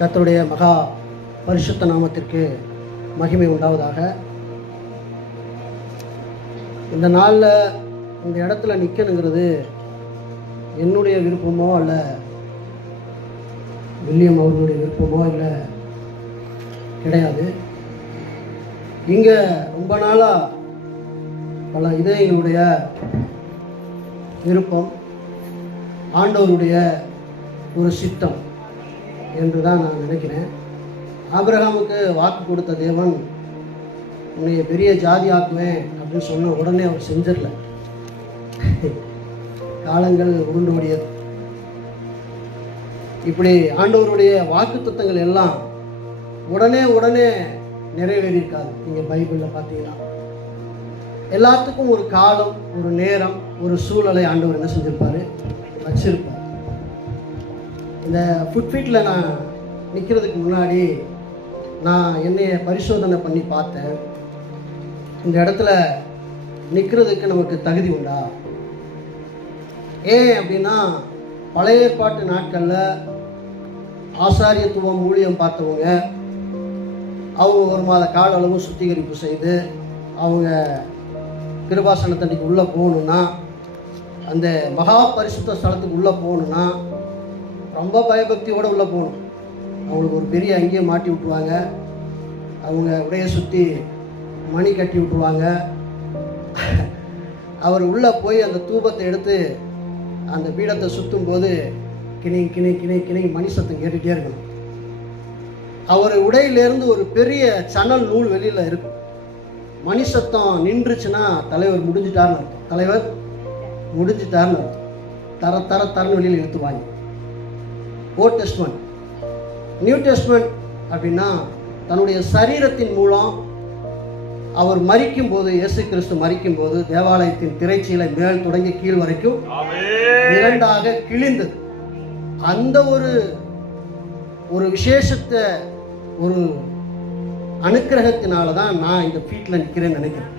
கர்த்தருடைய மகா பரிசுத்த நாமத்திற்கு மகிமை உண்டாவதாக. இந்த நாளில் இந்த இடத்துல நிற்கணுங்கிறது என்னுடைய விருப்பமோ அல்ல வில்லியம் அவர்களுடைய விருப்பமோ இல்லை, கிடையாது. இங்கே ரொம்ப நாளாக பல இதயங்களுடைய விருப்பம், ஆண்டவருடைய ஒரு சித்தம் என்று தான் நான் நினைக்கிறேன். ஆபிரகாமுக்கு வாக்கு கொடுத்த தேவன் உன்னைய பெரிய ஜாதி ஆக்குவேன் அப்படின்னு சொன்ன உடனே அவர் செஞ்சிடல. காலங்கள் உருண்டு ஓடியது. இப்படி ஆண்டவருடைய வாக்குத்தத்தங்கள் எல்லாம் உடனே நிறைவேறியிருக்காது. நீங்கள் பைபிளில் பார்த்தீங்கன்னா எல்லாத்துக்கும் ஒரு காலம், ஒரு நேரம், ஒரு சூழலை ஆண்டவர் என்ன செஞ்சிருப்பார், வச்சிருப்பார். இந்த ஃபுட்ஃபீட்டில் நான் நிற்கிறதுக்கு முன்னாடி நான் என்னைய பரிசோதனை பண்ணி பார்த்தேன். இந்த இடத்துல நிற்கிறதுக்கு நமக்கு தகுதி உண்டா? ஏன் அப்படின்னா, பழைய ஏற்பாட்டு நாட்களில் ஆசாரியத்துவம் ஊழியம் பார்த்தவங்க அவங்க ஒரு மாத கால அளவு சுத்திகரிப்பு செய்து அவங்க கிருபாசனத்தன்னைக்கு உள்ளே போகணுன்னா, அந்த மகா பரிசுத்த ஸ்தலத்துக்கு உள்ளே போகணுன்னா ரொம்ப பயபக்தியோடு உள்ளே போகணும். அவங்களுக்கு ஒரு பெரிய அங்கேயே மாட்டி விட்டுருவாங்க, அவங்க உடைய சுற்றி மணி கட்டி விட்டுருவாங்க. அவர் உள்ளே போய் அந்த தூபத்தை எடுத்து அந்த பீடத்தை சுற்றும் போது கிணி கிணி கிணி கிணி மணி சத்தம் கேட்டுகிட்டே இருக்கணும். அவர் உடையிலேருந்து ஒரு பெரிய சணல் நூல் வெளியில் இருக்கும். மணி சத்தம் நின்றுச்சுன்னா தலைவர் முடிஞ்சிட்டார்னு அர்த்தம். தலைவர் முடிஞ்சிட்டார்னு அர்த்தம். தரன்னு வெளியில் இழுத்துவாங்க. ஓல்ட் டெஸ்ட்மெண்ட், நியூ டெஸ்ட்மெண்ட் அப்படின்னா தன்னுடைய சரீரத்தின் மூலம் அவர் மரிக்கும் போது, இயேசு கிறிஸ்து மரிக்கும் போது தேவாலயத்தின் திரைச்சீலை மேல் தொடங்கி கீழ் வரைக்கும் இரண்டாக கிழிந்தது. அந்த ஒரு விசேஷத்தை, ஒரு அனுக்கிரகத்தினால தான் நான் இந்த ஃபீட்டில் நிற்கிறேன்னு நினைக்கிறேன்.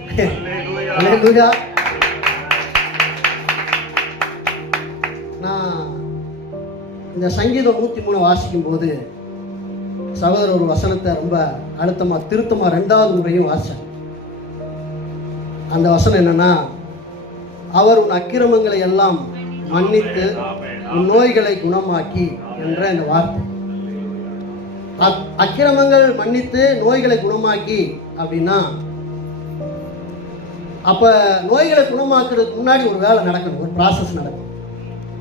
நான் இந்த சங்கீதம் 103 வாசிக்கும் போது சகோதரர் ஒரு வசனத்தை ரொம்ப அழுத்தமாக திருத்தமாக 2வது முறையும் வாசித்தேன். அந்த வசனம் என்னன்னா, அவர் உன் அக்கிரமங்களை எல்லாம் மன்னித்து உன் நோய்களை குணமாக்கி என்ற இந்த வார்த்தை. அக்கிரமங்கள் மன்னித்து நோய்களை குணமாக்கி அப்படின்னா, அப்ப நோய்களை குணமாக்குறதுக்கு முன்னாடி ஒரு வேலை நடக்கணும், ஒரு ப்ராசஸ் நடக்கும்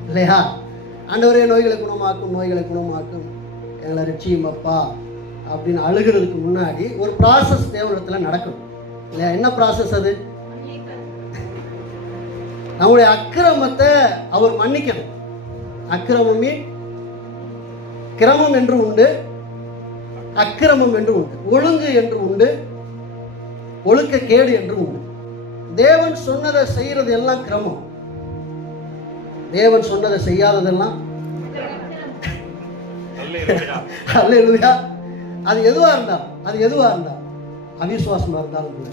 இல்லையா? ஆண்டவரே நோய்களை குணமாக்கும், நோய்களை குணமாக்கும், எங்களை ரட்சியும் அப்பா அப்படின்னு அழுகிறதுக்கு முன்னாடி ஒரு ப்ராசஸ் தேவனிடத்தில் நடக்கணும் இல்லையா? என்ன ப்ராசஸ் அது? நம்முடைய அக்கிரமத்தை அவர் மன்னிக்கணும். அக்கிரமமே கிரமம் என்று உண்டு, அக்கிரமம் என்று உண்டு, ஒழுங்கு என்று உண்டு, ஒழுக்க கேடு என்று உண்டு. தேவன் சொன்னதை செய்யறது எல்லாம் கிரமம், தேவன் சொன்னதை செய்யாததெல்லாம் அல்லேலூயா. அது எதுவா இருந்தா அவிசுவாசமா இருந்தாலும் கூட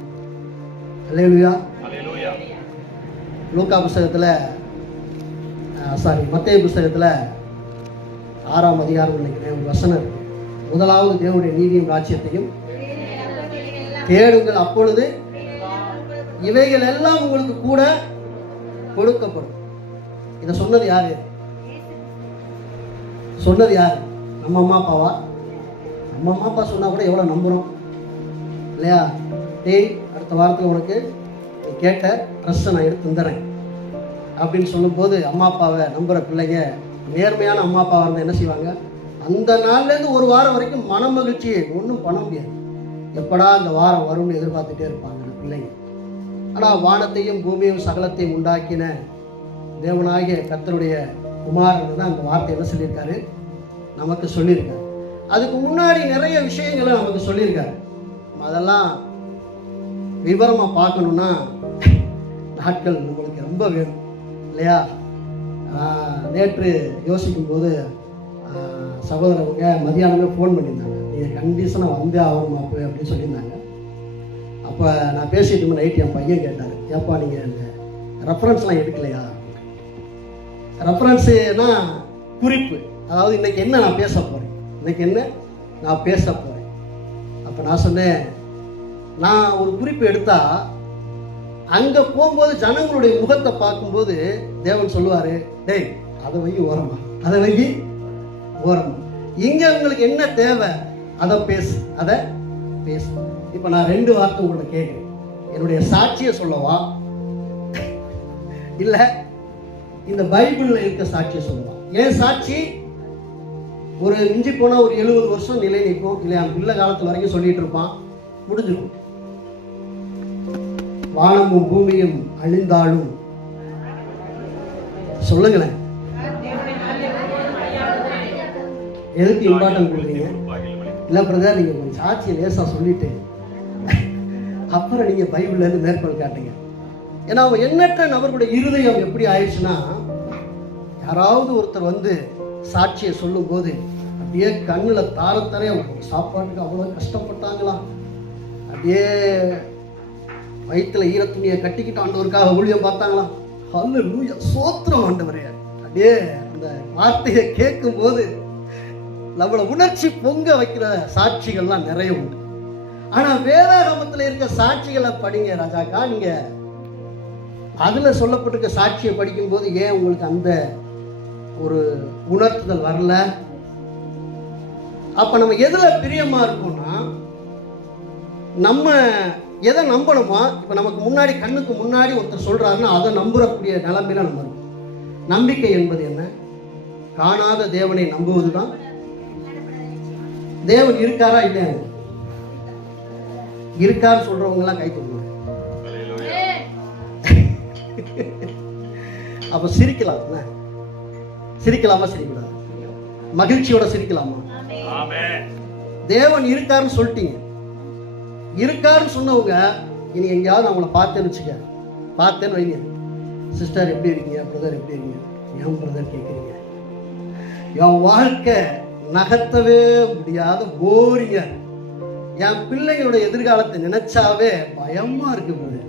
அல்லேலூயா. லூக்கா புஸ்தகத்தில் மத்தேயு புஸ்தகத்தில் 6ஆம் அதிகாரம் நினைக்கிறேன், ஒரு வசனம் இருக்கு. முதலாவது தேவனுடைய நீதியும் ராஜ்யத்தையும் தேடுங்கள், அப்பொழுது இவைகள் எல்லாம் உங்களுக்கு கூட கொடுக்கப்படும். இதை சொன்னது யாரு? சொன்னது யாரு? நம்ம அம்மா அப்பாவா? நம்ம அம்மா அப்பா சொன்னா கூட எவ்வளோ நம்புகிறோம் இல்லையா? டேய், அடுத்த வாரத்தில் உனக்கு நீ கேட்ட ட்ரெஸ்ஸை நான் எடுத்து தந்துடுறேன் அப்படின்னு சொல்லும்போது அம்மா அப்பாவை நம்புகிற பிள்ளைங்க, நேர்மையான அம்மா அப்பாவாக இருந்தால் என்ன செய்வாங்க? அந்த நாள்லேருந்து ஒரு வாரம் வரைக்கும் மன மகிழ்ச்சியை ஒன்றும் பண்ண முடியாது. எப்படா அந்த வாரம் வரும்னு எதிர்பார்த்துட்டே இருப்பாங்க அந்த பிள்ளைங்க. ஆனால் வானத்தையும் பூமியையும் சகலத்தையும் உண்டாக்கின தேவனாகிய கர்த்தருடைய குமாரன் தான் அந்த வார்த்தை என்ன சொல்லியிருக்காரு, நமக்கு சொல்லியிருக்காரு. அதுக்கு முன்னாடி நிறைய விஷயங்களை நமக்கு சொல்லியிருக்காரு. அதெல்லாம் விவரமாக பார்க்கணுன்னா நாட்கள் நம்மளுக்கு ரொம்ப வேணும் இல்லையா? நேற்று யோசிக்கும் போது சகோதரவங்க மதியானமே ஃபோன் பண்ணியிருந்தாங்க, நீங்கள் கண்டிஷனாக வந்தே ஆகணுமா போய் அப்படின்னு சொல்லியிருந்தாங்க. அப்போ நான் பேசிட்டு நைட்டு என் பையன் கேட்டார், ஏப்பா நீங்கள் இந்த ரெஃபரன்ஸ்லாம் எடுக்கலையா? ரெஃபரன்ஸுனா குறிப்பு, அதாவது இன்னைக்கு என்ன நான் பேச போகிறேன், இன்னைக்கு என்ன நான் பேச போகிறேன். அப்போ நான் சொன்னேன், நான் ஒரு குறிப்பு எடுத்தா அங்கே போகும்போது ஜனங்களுடைய முகத்தை பார்க்கும்போது தேவன் சொல்லுவார், டேய் அதை வை ஓரமா, அதை வை ஓரமா, இங்கே உங்களுக்கு என்ன தேவை அதை பேசு, அதை பேசு. இப்போ நான் 2 வார்த்தை உங்களை கேட்குறேன். என்னுடைய சாட்சியை சொல்லவா, இல்லை இந்த பைபிளில் இருக்க சாட்சியை சொல்லவா? ஏன் சாட்சி ஒரு மிஞ்சி போனால் ஒரு 70 வருஷம் நிலை நிற்கும். இல்லை அவன் பிள்ளை காலத்தில் வரைக்கும் சொல்லிட்டு இருப்பான், முடிஞ்சிடும். வானமும் பூமியும் அழிந்தாலும் சொல்லுங்களேன், எதுக்கு இம்பார்ட்டன்ட் கொடுக்குறீங்க? இல்லை பிரதர், நீங்கள் கொஞ்சம் சாட்சியை லேசாக சொல்லிட்டு அப்புறம் நீங்கள் பைபிள்லேருந்து மேற்கோள் காட்டுங்க. ஏன்னா அவன் எண்ணற்ற நபர்களுடைய இருதயம் எப்படி ஆயிடுச்சுன்னா, யாராவது ஒருத்தர் வந்து சாட்சியை சொல்லும் போது அப்படியே கண்ணில் தாரத்தாரே சாப்பாட்டுக்கு அவ்வளோ கஷ்டப்பட்டாங்களாம், அப்படியே வயிற்றுல ஈரத்துணியை கட்டிக்கிட்டு ஆண்டவருக்காக ஊழியம் பார்த்தாங்களாம். ஹல்லேலூயா, சோத்திரம் ஆண்டவரே. அப்படியே அந்த வார்த்தையை கேட்கும் போது நம்மளை உணர்ச்சி பொங்க வைக்கிற சாட்சிகள்லாம் நிறைய உண்டு. ஆனால் வேதாகமத்தில் இருக்க சாட்சிகளை படிங்க ராஜாக்கா. நீங்கள் அதில் சொல்லப்பட்டிருக்க சாட்சியை படிக்கும்போது ஏன் உங்களுக்கு அந்த ஒரு உணர்த்துதல் வரல? அப்போ நம்ம எதில் பிரியமாக இருக்கோம்னா, நம்ம எதை நம்பணுமா? இப்போ நமக்கு முன்னாடி கண்ணுக்கு முன்னாடி ஒருத்தர் சொல்கிறாருன்னா அதை நம்புறக்கூடிய நிலைமையில நம்ம இருக்கோம். நம்பிக்கை என்பது என்ன? காணாத தேவனை நம்புவது தான். தேவன் இருக்காரா இல்லையா? இருக்காரு சொல்றவங்கலாம் கை தூக்குங்க. அப்ப சிரிக்கலாம், சிரிக்கலாமா சிரிக்கூடாது? மகிழ்ச்சியோட சிரிக்கலாமா? தேவன் இருக்காருன்னு சொல்லிட்டீங்க. இருக்காருன்னு சொன்னவங்க இனி எங்கேயாவது அவங்கள பார்த்தேன்னு வச்சுக்க, பார்த்தேன்னு வைங்க, சிஸ்டர் எப்படி இருக்கீங்க, பிரதர் எப்படி இருக்கீங்க, ஏன் பிரதர் கேட்குறீங்க, என் வாழ்க்கை நகர்த்தவே முடியாத போரிங்க, என் பிள்ளைகளோட எதிர்காலத்தை நினைச்சாவே பயமா இருக்கு பிரதர்,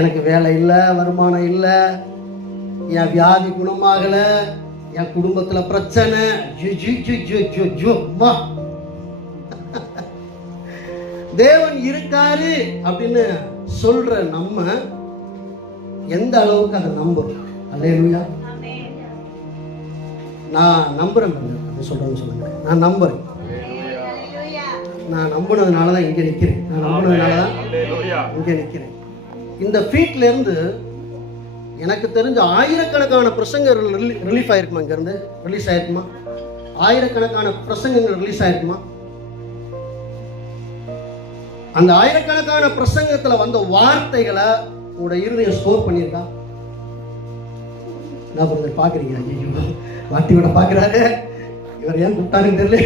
எனக்கு வேலை இல்லை, வருமானம் இல்லை, என் வியாதி குணமாகல, என் குடும்பத்துல பிரச்சனை, தேவன் இருக்காரு அப்படின்னு சொல்ற நம்ம எந்த அளவுக்கு அதை நம்புறோம்? அல்லேலூயா. நான் நம்புறேன் சொல்றேன்னு சொல்லுங்க. நான் நம்புறேன். நான் நம்பினதுனாலதான் இங்க நிக்கிறேன். நான் நம்பினதுனாலதான் இங்க நிக்கிறேன். இந்த ஃபீட்ல இருந்து எனக்கு தெரிஞ்ச ஆயிரக்கணக்கான பிரசங்கங்கள் ரிலீஃப் ஆயிருக்குமா? இங்க இருந்து ரிலீஸ் ஆயிருக்குமா? ஆயிரக்கணக்கான பிரசங்கங்கள் ரிலீஸ் ஆயிருக்குமா? அந்த ஆயிரக்கணக்கான பிரசங்கத்துல வந்த வார்த்தைகளை உங்களோட இருதயம் ஸ்டோர் பண்ணியிருக்கா? நான் பிரதர் பாக்குறீங்க, ஐயோ வாட்டியோட பாக்குறாரு, இவர் ஏன் கூப்பிட்டாருன்னு தெரியல.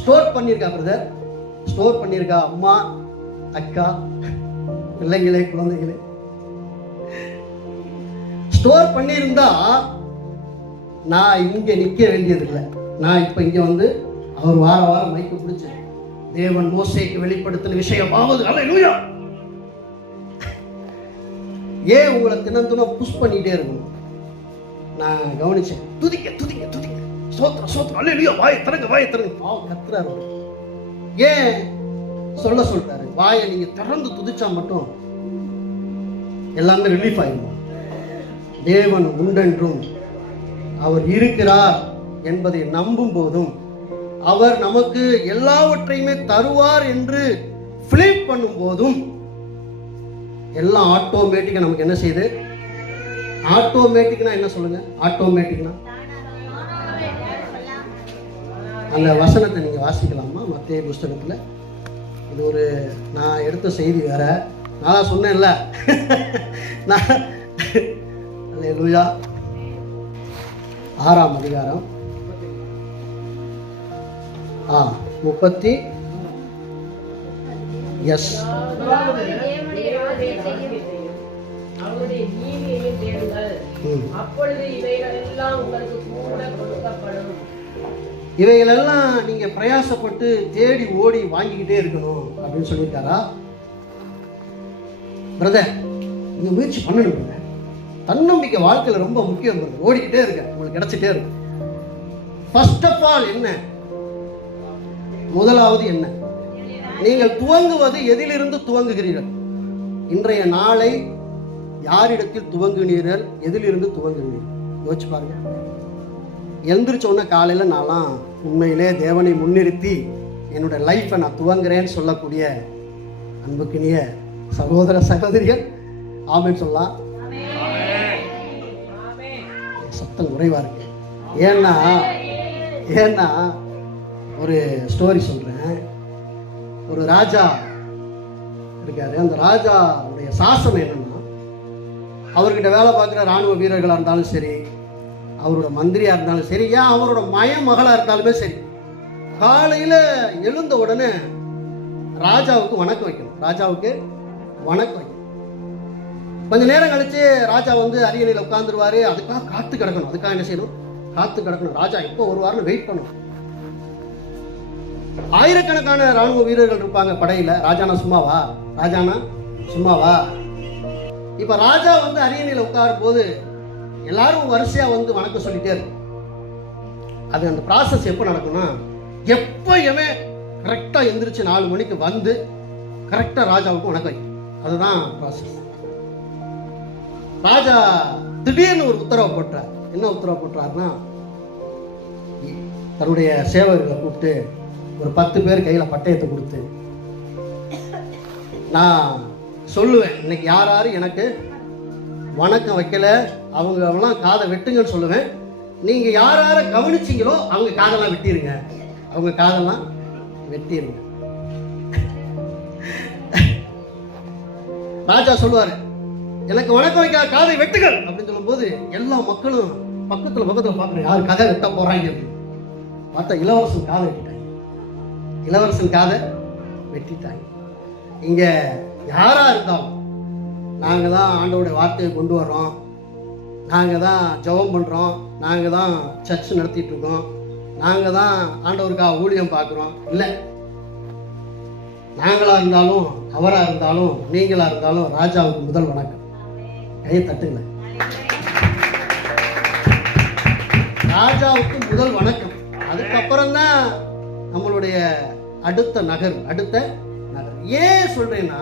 ஸ்டோர் பண்ணியிருக்கா பிரதர்? ஸ்டோர் பண்ணியிருக்கா? அம்மா, அக்கா, பிள்ளைங்களே, குழந்தைகளே ஸ்டோர் பண்ணியிருந்தா நான் இங்க நிக்க வேண்டியதில்லை. நான் இப்ப இங்க வந்து அவர் வார வாரம் மைக்கு பிடிச்சேன், தேவன் மோசேக்கு வெளிப்படுத்தின விஷயமாவது, அல்லேலூயா. ஏன் உங்களை தினம் புஷ் பண்ணிட்டே இருக்கணும்? நான் கவனிச்சேன். துதிக்க துதிக்க துதிக்க, சோத்திரம் சோத்திரம், அல்லேலூயா, வாயை திறங்க வாயை திறங்க. பாவம் கத்துறாரு. ஏன் சொல்ல சொல்றாரு? வாயை நீங்க திறந்து துதிச்சா மட்டும் எல்லாமே ரிலீஃப் ஆயிடும். தேவன் உண்டென்றும் அவர் இருக்கிறார் என்பதை நம்பும் போதும், அவர் நமக்கு எல்லாவற்றையுமே தருவார் என்று பிலீவ் பண்ணும் போதும் எல்லாம் ஆட்டோமேட்டிக்கா நமக்கு என்ன செய்யுது? ஆட்டோமேட்டிக்னா என்ன சொல்லுங்க? ஆட்டோமேட்டிக்னா அந்த வசனத்தை நீங்க வாசிக்கலாமா? மத்தேயு புஸ்தகத்துல இது ஒரு நான் எடுத்த செய்தி வேற. நான் சொன்னேன்ல, அல்லேலூயா, 6ஆம் அதிகாரம் 30 எஸ். இவைகளெல்லாம் நீங்க பிரயாசப்பட்டு தேடி ஓடி வாங்கிக்கிட்டே இருக்கணும் அப்படின்னு சொல்லியிருக்காரா? பிரதர் நீங்க முயற்சி பண்ணணும். தன்னம்பிக்கை வாழ்க்கையில ரொம்ப முக்கியம். ஓடிக்கிட்டே இருக்க, உங்களுக்கு கிடைச்சிட்டே இருக்கும். ஃபர்ஸ்ட் ஆஃப் ஆல் என்ன? முதலாவது என்ன? நீங்கள் துவங்குவது எதிலிருந்து துவங்குகிறீர்கள்? இன்றைய நாளை யாரிடத்தில் துவங்குகிறீர்கள்? எதிலிருந்து துவங்குகிறீர்கள்? யோசிச்சு பாருங்க. எழுந்திரிச்ச உடனே காலையில நான்லாம் உண்மையிலே தேவனை முன்னிறுத்தி என்னோட லைஃப்பை நான் துவங்குறேன்னு சொல்லக்கூடிய அன்புக்கினிய சகோதர சகோதரிகள் ஆமென் சொல்லலாம். சத்தம் குறைவா இருக்கு. ஏன்னா ஒரு ஸ்டோரி சொல்றேன். ஒரு ராஜா இருக்காரு. அந்த ராஜாவுடைய சாசனம் என்னன்னா, அவர்கிட்ட வேலை பார்க்குற ராணுவ வீரர்களாக இருந்தாலும் சரி, அவரோட மந்திரியா இருந்தாலும் சரி, ஏன் அவரோட மகளாக இருந்தாலுமே சரி, காலையில் எழுந்த உடனே ராஜாவுக்கு வணக்கம் வைக்கணும். ராஜாவுக்கு வணக்கம் வைக்கணும். கொஞ்ச நேரம் கழிச்சு ராஜா வந்து அரியணையில் உட்காந்துருவாரு. அதுக்காக காத்து கிடக்கணும். அதுக்காக என்ன செய்யணும்? காத்து கிடக்கணும். ராஜா இப்போ ஒரு வாரம் வெயிட் பண்ணணும். ஆயிரக்கணக்கான ராணுவ வீரர்கள் இருப்பாங்க படையில. ராஜானா சும்மாவா? இப்ப ராஜா வந்து அரியணையில் உட்காரும் போது எல்லாரும் வரிசையா வந்து வணக்கம் சொல்லிட்டே இருக்கும். அது அந்த ப்ராசஸ் எப்போ நடக்கும்னா, எப்பயுமே கரெக்டா எந்திரிச்சு 4 மணிக்கு வந்து கரெக்டா ராஜாவுக்கு வணக்கம் வைக்கும். அதுதான் ப்ராசஸ். ராஜா திடீர்னு ஒரு உத்தரவு போட்டார். என்ன உத்தரவு போட்டார்னா, தன்னுடைய சேவர்களை கூப்பிட்டு ஒரு 10 பேர் கையில பட்டயத்தை கொடுத்து, நான் சொல்லுவேன், இன்னைக்கு யார் எனக்கு வணக்கம் வைக்கல அவங்கெல்லாம் காதை வெட்டுங்கன்னு சொல்லுவேன். நீங்க யார கவனிச்சீங்களோ அவங்க காதெல்லாம் வெட்டிருங்க. அவங்க காதெல்லாம் வெட்டிருங்க. ராஜா சொல்லுவாரு, எனக்கு வணக்கம் வைக்க காதை வெட்டுகள் அப்படின்னு சொல்லும் போது எல்லா மக்களும் பக்கத்துல பாக்குறேன் யார் கதை வெட்ட போறாங்க. பார்த்தா இளவரசன் காதை வெட்டிட்டாங்க. இங்க யாரா இருந்தாலும் நாங்க தான் ஆண்டவருடைய வார்த்தையை கொண்டு வர்றோம், நாங்க தான் ஜெபம் பண்றோம், நாங்க தான் சர்ச் நடத்திட்டு இருக்கோம், நாங்க தான் ஆண்டவருக்காக ஊழியம் பார்க்கிறோம். இல்லை, நாங்களா இருந்தாலும் அவரா இருந்தாலும் நீங்களா இருந்தாலும் ராஜாவுக்கு முதல் வணக்கம். கையை தட்டுங்க. ராஜாவுக்கு முதல் வணக்கம். அதுக்கப்புறம் தான் நம்மளுடைய அடுத்த நகர். ஏன் சொல்றேன்னா,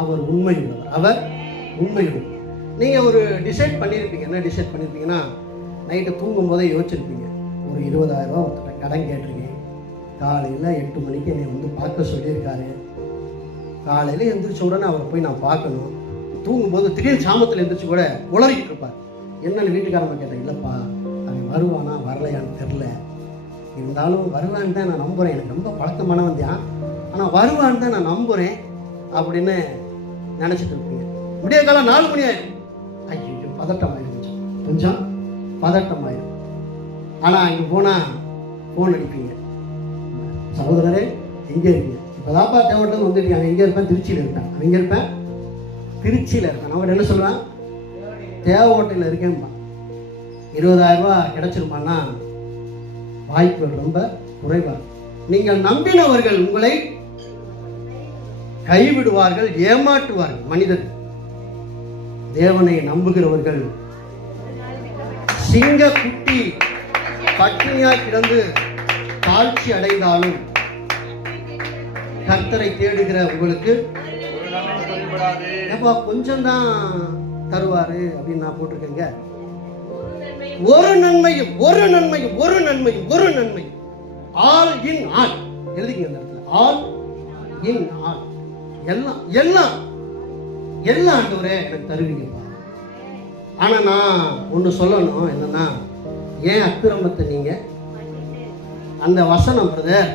அவர் உண்மையுள்ளவர். நீங்க ஒரு டிசைட் பண்ணியிருப்பீங்க. என்ன டிசைட் பண்ணியிருப்பீங்கன்னா, நைட்டு தூங்கும் போதே யோசிச்சிருப்பீங்க, ஒரு 20,000 ரூபா ஒருத்தர் கடன் கேட்டிருக்கேன், காலையில் 8 மணிக்கு என்னை வந்து பார்க்க சொல்லியிருக்காரு, காலையில் எந்திரிச்ச உடனே அவரை போய் நான் பார்க்கணும். தூங்கும்போது திடீர்னு சாமத்தில் எந்திரிச்சு கூட உளறிக்கிட்டு இருப்பார். என்னன்னு வீட்டுக்காரங்க கேட்டேன். இல்லைப்பா, அவன் வருவானா வரலையான்னு தெரில, இருந்தாலும் வருவான்னு தான் நான் நம்புகிறேன், எனக்கு ரொம்ப பழக்கமானவன் தான், ஆனால் வருவான்னு தான் நான் நம்புகிறேன் அப்படின்னு நினச்சிட்டு இருப்பீங்க. விடிய காலம் 4 மணி ஆயிடும். ஐயோ, பதட்டம் ஆயிடுச்சு, கொஞ்சம் பதட்டம் ஆயிடும். ஆனால் இங்கே போனால் ஃபோன் அடிப்பீங்க, சகோதரரே எங்கே இருக்கீங்க? இப்போதாப்பா தேவட்டம் வந்துருக்காங்க. எங்கே இருப்பேன்? திருச்சியில் இருப்பேன். அவன் எங்கே இருப்பேன்? திருச்சியில் இருப்பேன். அவன் என்ன சொல்லுவான்? தேவகோட்டையில் இருக்கேன்பா. 20,000 ரூபா கிடைச்சிருப்பான்னா வாய்ப்புகள் ரொம்ப குறைவா. நீங்கள் நம்பினவர்கள் உங்களை கைவிடுவார்கள், ஏமாற்றுவார்கள். மனிதர் தேவனை நம்புகிறவர்கள் சிங்க குட்டி பட்டினியா கிடந்து தாழ்ச்சி அடைந்தாலும் கர்த்தரை தேடுகிற உங்களுக்கு கொஞ்சம் தான் தருவாரு அப்படின்னு நான் போட்டிருக்கேங்க. ஒரு நன்மையும் ஆல் இன் ஆல் எழுதிங்க அந்த இடத்துல. ஆல் இன் ஆல், எல்லாம் ஆண்டவரே எனக்கு தருவீங்க. ஆனா நான் ஒன்று சொல்லணும், என்னன்னா, ஏன் அக்கிரமத்தை நீங்க அந்த வசனம் பிரதர்,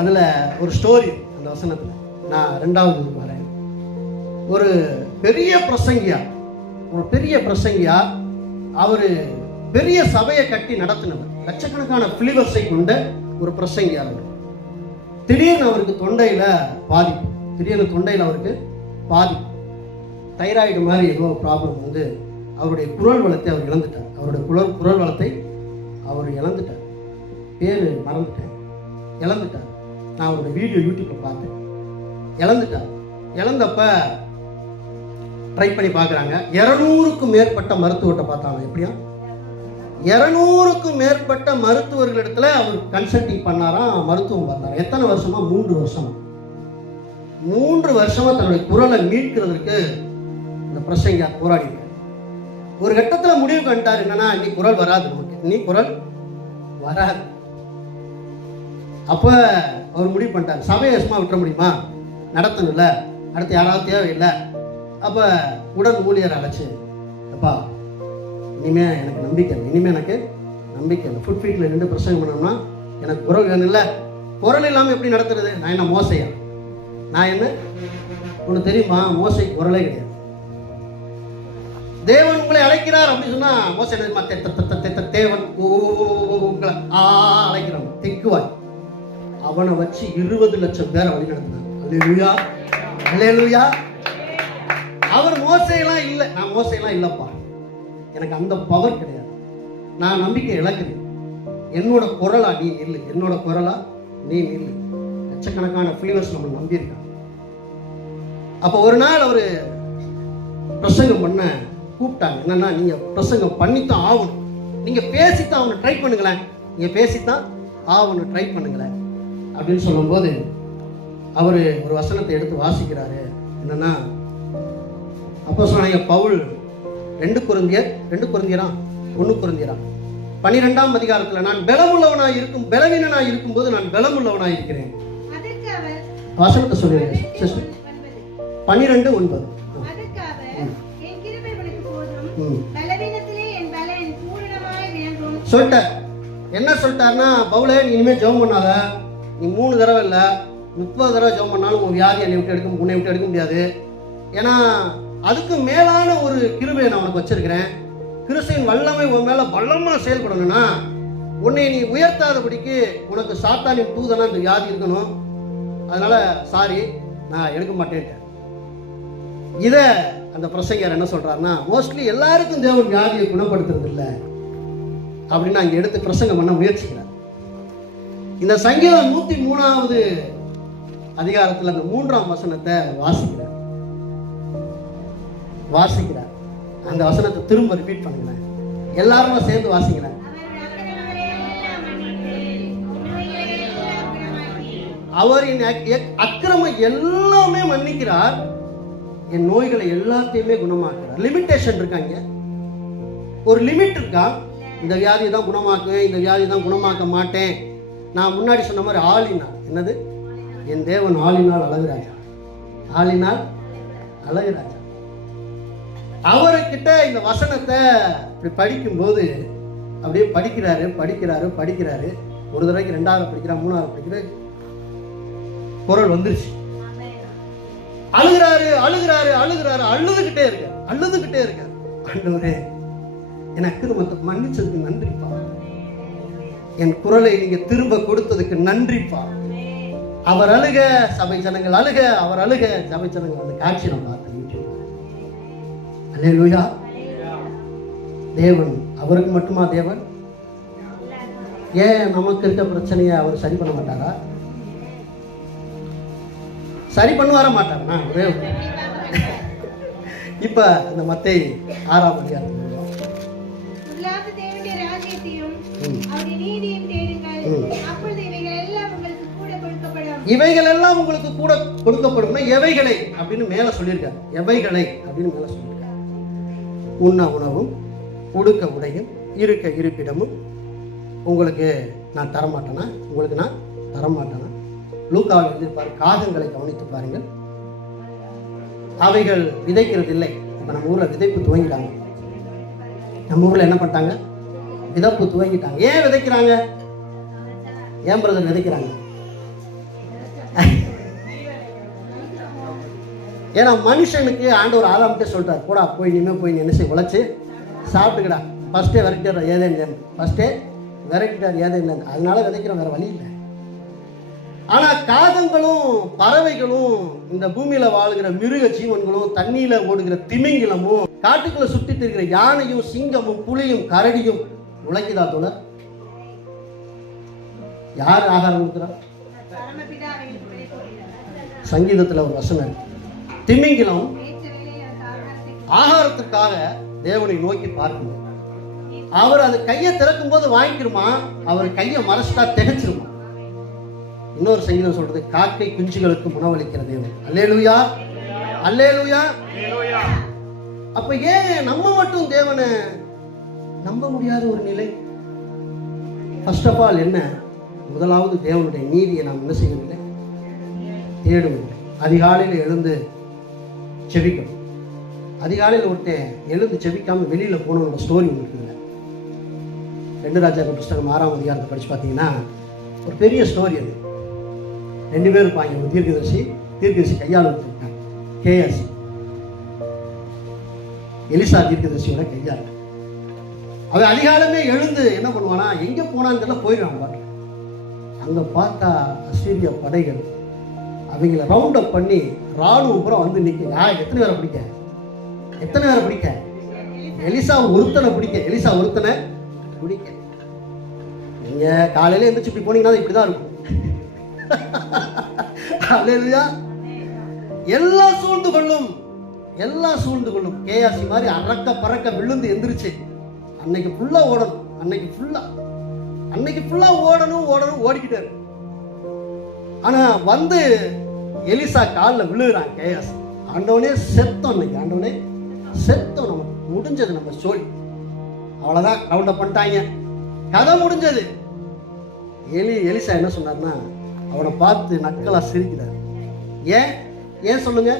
அதுல ஒரு ஸ்டோரி. அந்த வசனத்துல நான் 2வது வரேன். ஒரு பெரிய பிரசங்கியா, அவரு பெரிய சபையை கட்டி நடத்தினவர், லட்சக்கணக்கான பிலிவர்ஸை கொண்ட ஒரு பிரசங்கியா. திடீர்னு அவருக்கு தொண்டையில பாதிப்பு, தைராய்டு மாதிரி ஏதோ ப்ராப்ளம் வந்து அவருடைய குரல் வளத்தை அவர் இழந்துட்டார். குரல் வளத்தை அவர் இழந்துட்டார். பேரு மறந்துட்டேன், இழந்துட்டார். நான் அவருடைய வீடியோ யூடியூப்ல பார்த்தேன். இழந்தப்ப ட்ரை பண்ணி பார்க்குறாங்க. 200க்கும் மேற்பட்ட மருத்துவத்தை பார்த்தாங்க. எப்படியா 200க்கும் மேற்பட்ட மருத்துவர்களிடத்துல அவர் கன்சல்டிங் பண்ணாராம், மருத்துவம் பார்த்தார். எத்தனை வருஷமா? 3 வருஷமா. 3 வருஷமா தன்னுடைய குரலை மீட்கிறதுக்கு இந்த பிரசங்க போராடி. ஒரு கட்டத்தில் முடிவு பண்ணிட்டார், என்னன்னா நீ குரல் வராது, நமக்கு நீ குரல் வராது. அப்ப அவர் முடிவு பண்ணிட்டார், சபையை சும்மா விட்டுற முடியுமா, நடத்தணும்ல, அடுத்து யாராவது தேவையில்லை. அப்ப உடன் ஊழியர் அழைச்சு, அப்பா இனிமே எனக்கு நம்பிக்கை இல்லை, இனிமே எனக்கு நம்பிக்கை இல்லை. ஃபுட் ஃபீட்டில் நின்று பிரசங்கம் பண்ணோம்னா எனக்கு குரல் வேணும் இல்லை, குரல் இல்லாமல் எப்படி நடத்துறது? நான் என்ன மோசையா? நான் என்ன ஒன்று தெரியுமா, மோசைக்கு குரலே கிடையாது. தேவன் உங்களை அழைக்கிறார் அப்படின்னு சொன்னா மோசை தேவன் அழைக்கிறான், திக்குவாய். அவனை வச்சு 20 லட்சம் பேரை வழி நடத்தினான். அல்லேலூயா, அல்லேலூயா. அவர் மோசையெல்லாம் இல்லை, நான் மோசையெல்லாம் இல்லைப்பா, எனக்கு அந்த பவர் கிடையாது, நான் நம்பிக்கை இழக்கிறேன், என்னோட குரலா நீ நில்லு, என்னோட குரலா நீ நில்லு. லட்சக்கணக்கான ஃபிலிவர்ஸ் நம்ம நம்பியிருக்காங்க. அப்போ ஒரு நாள் அவர் பிரசங்கம் பண்ண கூப்பிட்டாங்க. என்னன்னா, நீங்க பிரசங்கம் பண்ணித்தான் ஆகணும், நீங்க பேசித்தான் ஆகணும், ட்ரை பண்ணுங்களேன், நீங்க பேசித்தான் ஆகணும், ட்ரை பண்ணுங்களேன் அப்படின்னு சொல்லும்போது அவர் ஒரு வசனத்தை எடுத்து வாசிக்கிறாரு. என்னன்னா, அப்போ சொன்னாங்க பவுல் 2 கொரிந்தியர் 1 கொரிந்தியரா 12ஆம் அதிகாரத்தில், நான் பலமுள்ளவனாய் இருக்கும் பலவீனனாய் இருக்கும்போது நான் பலமுள்ளவனாய் இருக்கிறேன். வசனத்தை சொல்லிடுறேன் சிஸ்டர். 12:9. சொல்லிட்டார். என்ன சொல்லிட்டாருன்னா, பவுலே நீ இனிமேல் ஜெபம் பண்ணாத, நீ 3 தடவை இல்லை 30 தடவை ஜெபம் பண்ணாலும் உன் வியாதியை உன்னை விட்டு எடுக்க முடியாது. ஏன்னா அதுக்கு மேலான ஒரு கிருபையை நான் உனக்கு வச்சிருக்கிறேன். கிறிஸ்துவின் வல்லமை உன் மேல பலமா செயல்படணும்னா உன்னை நீ உயர்த்தாதபடிக்கு உனக்கு சாத்தானின் தூதனா இந்த வியாதி இருக்கணும். அதனால சாரி, நான் எடுக்க மாட்டேன். இத அந்த பிரசங்கர் என்ன சொல்றாருன்னா, மோஸ்ட்லி எல்லாருக்கும் தேவன் வியாதியை குணப்படுத்துறது இல்லை அப்படின்னு அங்க எடுத்து பிரசங்கம் பண்ண முயற்சிக்கிறார். இந்த சங்கீதம் 103வது அதிகாரத்தில் அந்த 3ஆம் வசனத்தை வாசிக்கிறார். அந்த வசனத்தை திரும்ப ரிப்பீட் பண்ணுங்களேன், எல்லாருமே சேர்ந்து வாசிக்கிறேன். அவரின் அக்கிரமம் எல்லாமே மன்னிக்கிறார், என் நோய்களை எல்லாத்தையுமே குணமாக்குறார். லிமிட்டேஷன் இருக்காங்க, ஒரு லிமிட் இருக்கா. இந்த வியாதி தான் குணமாக்குவேன், இந்த வியாதி தான் குணமாக்க மாட்டேன். நான் முன்னாடி சொன்ன மாதிரி ஆளினால், என்னது, என் தேவன் ஆளினால் அழகுராஜா, ஆளினால் அழகுராஜா. அவர்கிட்ட இந்த வசனத்தை இப்படி படிக்கும்போது அப்படியே படிக்கிறாரு. ஒரு தடவைக்கு 2வது படிக்கிறார், 3வது படிக்கிறார், குரல் வந்துருச்சு. அழுகிறாரு, அழுதுகிட்டே இருக்க. ஆண்டவரே, என் அக்கிரமத்தை மன்னிச்சதுக்கு நன்றிப்பா, என் குரலை நீங்க திரும்ப கொடுத்ததுக்கு நன்றிப்பா. அவர் அழுக, சபை ஜனங்கள் அழுக, அவர் அழுக, சபை ஜனங்கள் அந்த காட்சி நம்ம பார்த்தோம். அல்லேலூயா. தேவன் அவருக்கு மட்டுமா தேவன்? ஏன் நமக்கு இருக்க பிரச்சனையை அவர் சரி பண்ண மாட்டாரா? சரி பண்ணுவார மாட்டாரா? இப்ப இந்த மத்தேயு 6ஆம் அதிகாரம் இவைகள் எல்லாம் உங்களுக்கு கூட கொடுக்கப்படும். எவைகளை அப்படின்னு மேல சொல்லியிருக்காரு, எவைகளை அப்படின்னு மேல சொல்லியிருக்காரு. உண்ண உணவும், உடுக்க உடையும், இருக்க இருப்பிடமும் உங்களுக்கு நான் தரமாட்டேனா? உங்களுக்கு நான் தரமாட்டேனா? லூக்காவில் எழுதியிருப்பாரு, காகங்களை கவனித்து பாருங்கள், அவைகள் விதைக்கிறது இல்லை. இப்ப நம்ம ஊர்ல விதைப்பு துவங்கிட்டாங்க. நம்ம ஊர்ல என்ன பண்ணிட்டாங்க? விதைப்பு துவங்கிட்டாங்க. ஏன் விதைக்கிறாங்க? ஏன் பிரதர் விதைக்கிறாங்க? ஏன்னா மனுஷனுக்கு ஆண்டவர் ஆதாம்கிட்ட சொல்லிட்டார், போடா போய் இனிமே போய் நினைச்சு உழைச்சு சாப்பிட்டுக்கடா. ஃபர்ஸ்டே விரட்டிடுறார் ஏதேன். அதனால விதைக்கிறோம், வேற வழி இல்லை. ஆனா காகங்களும் பறவைகளும், இந்த பூமியில வாழ்கிற மிருக ஜீவன்களும், தண்ணியில ஓடுகிற திமிங்கிலமும், காட்டுக்குள்ள சுத்தி இருக்கிற யானையும், சிங்கமும், புலியும், கரடியும் உழைக்குதா தோழர்? யார் ஆகாரம் கொடுக்குறா? சங்கீதத்துல ஒரு வசனம் இருக்கு, திமிங்கிலம் ஆகாரத்துக்காக தேவனை நோக்கி பார்க்கணும். அவர் அந்த கையை திறக்கும் போது வாங்கிக்கிறோமா, அவர் கையை மறைச்சிட்டா திகைச்சிருமா. இன்னொரு சங்கீதம் சொல்றது, காக்கை குஞ்சுகளுக்கு உணவளிக்கிற தேவன். அல்லேலூயா, அல்லேலூயா. அப்ப ஏன் நம்ம மட்டும் தேவனை நம்ப முடியாத ஒரு நிலை? ஃபர்ஸ்ட் ஆஃப் ஆல் என்ன? முதலாவது தேவனுடைய நீதியை நாம் என்ன செய்யவில்லை, தேடுவோம். அதிகாலையில் எழுந்து செபிக்கணும். அதிகாலையில் ஒருத்தன் எழுந்து செபிக்காம வெளியில போனவங்க ஸ்டோரி ஒன்று இருக்குதுங்க. 2 ராஜாக்கள் புஸ்தகம் 6ஆம் அதிகாரத்தை படிச்சு பார்த்தீங்கன்னா ஒரு பெரிய ஸ்டோரி. அது 2 பேர் இருப்பாங்க. ஒரு தீர்க்கதரிசி கையால் இருக்காங்க, கேஎஸ் எலிசா தீர்க்கதரிசியோட கையால். அவன் அதிகாலமே எழுந்து என்ன பண்ணுவானா, எங்க போனான்னு போயிடுவான் பாட்டு. அங்க பார்த்தா அசீரிய படைகள் அவங்கள ரவுண்ட் அப் பண்ணி ராணுவ புறம் வந்து நிற்க. எத்தனை பேரை பிடிக்க? எத்தனை பேரை பிடிக்க? எலிசா ஒருத்தனை பிடிக்க. எலிசா ஒருத்தனை பிடிக்க. நீங்க காலையில எந்திரிச்சு இப்படி போனீங்கன்னா இப்படிதான் இருக்கும். எல்லாம் சூழ்ந்து கொள்ளும், எல்லாம் சூழ்ந்து கொள்ளும். கேயாசி மாதிரி அரக்க பறக்க விழுந்து எந்திரிச்சு அன்னைக்கு ஃபுல்லா ஓடணும். அன்னைக்கு ஃபுல்லா ஓடணும் ஓடிக்கிட்டே இருக்கு. ஆனா வந்து எலிசா காலில் விழுகிறான் கேயாஸ். ஆண்டவனே செத்தோம், அன்னைக்கு ஆண்டவனே செத்தோம், நமக்கு முடிஞ்சது, நம்ம ஸ்டோரி அவ்வளவுதான். ரவுண்ட் அப் பண்ணிட்டாங்க, கதை முடிஞ்சது. எலிசா என்ன சொன்னார்னா, அவனை பார்த்து நக்கலா சிரிக்கிறார். ஏன் சொல்லுங்க,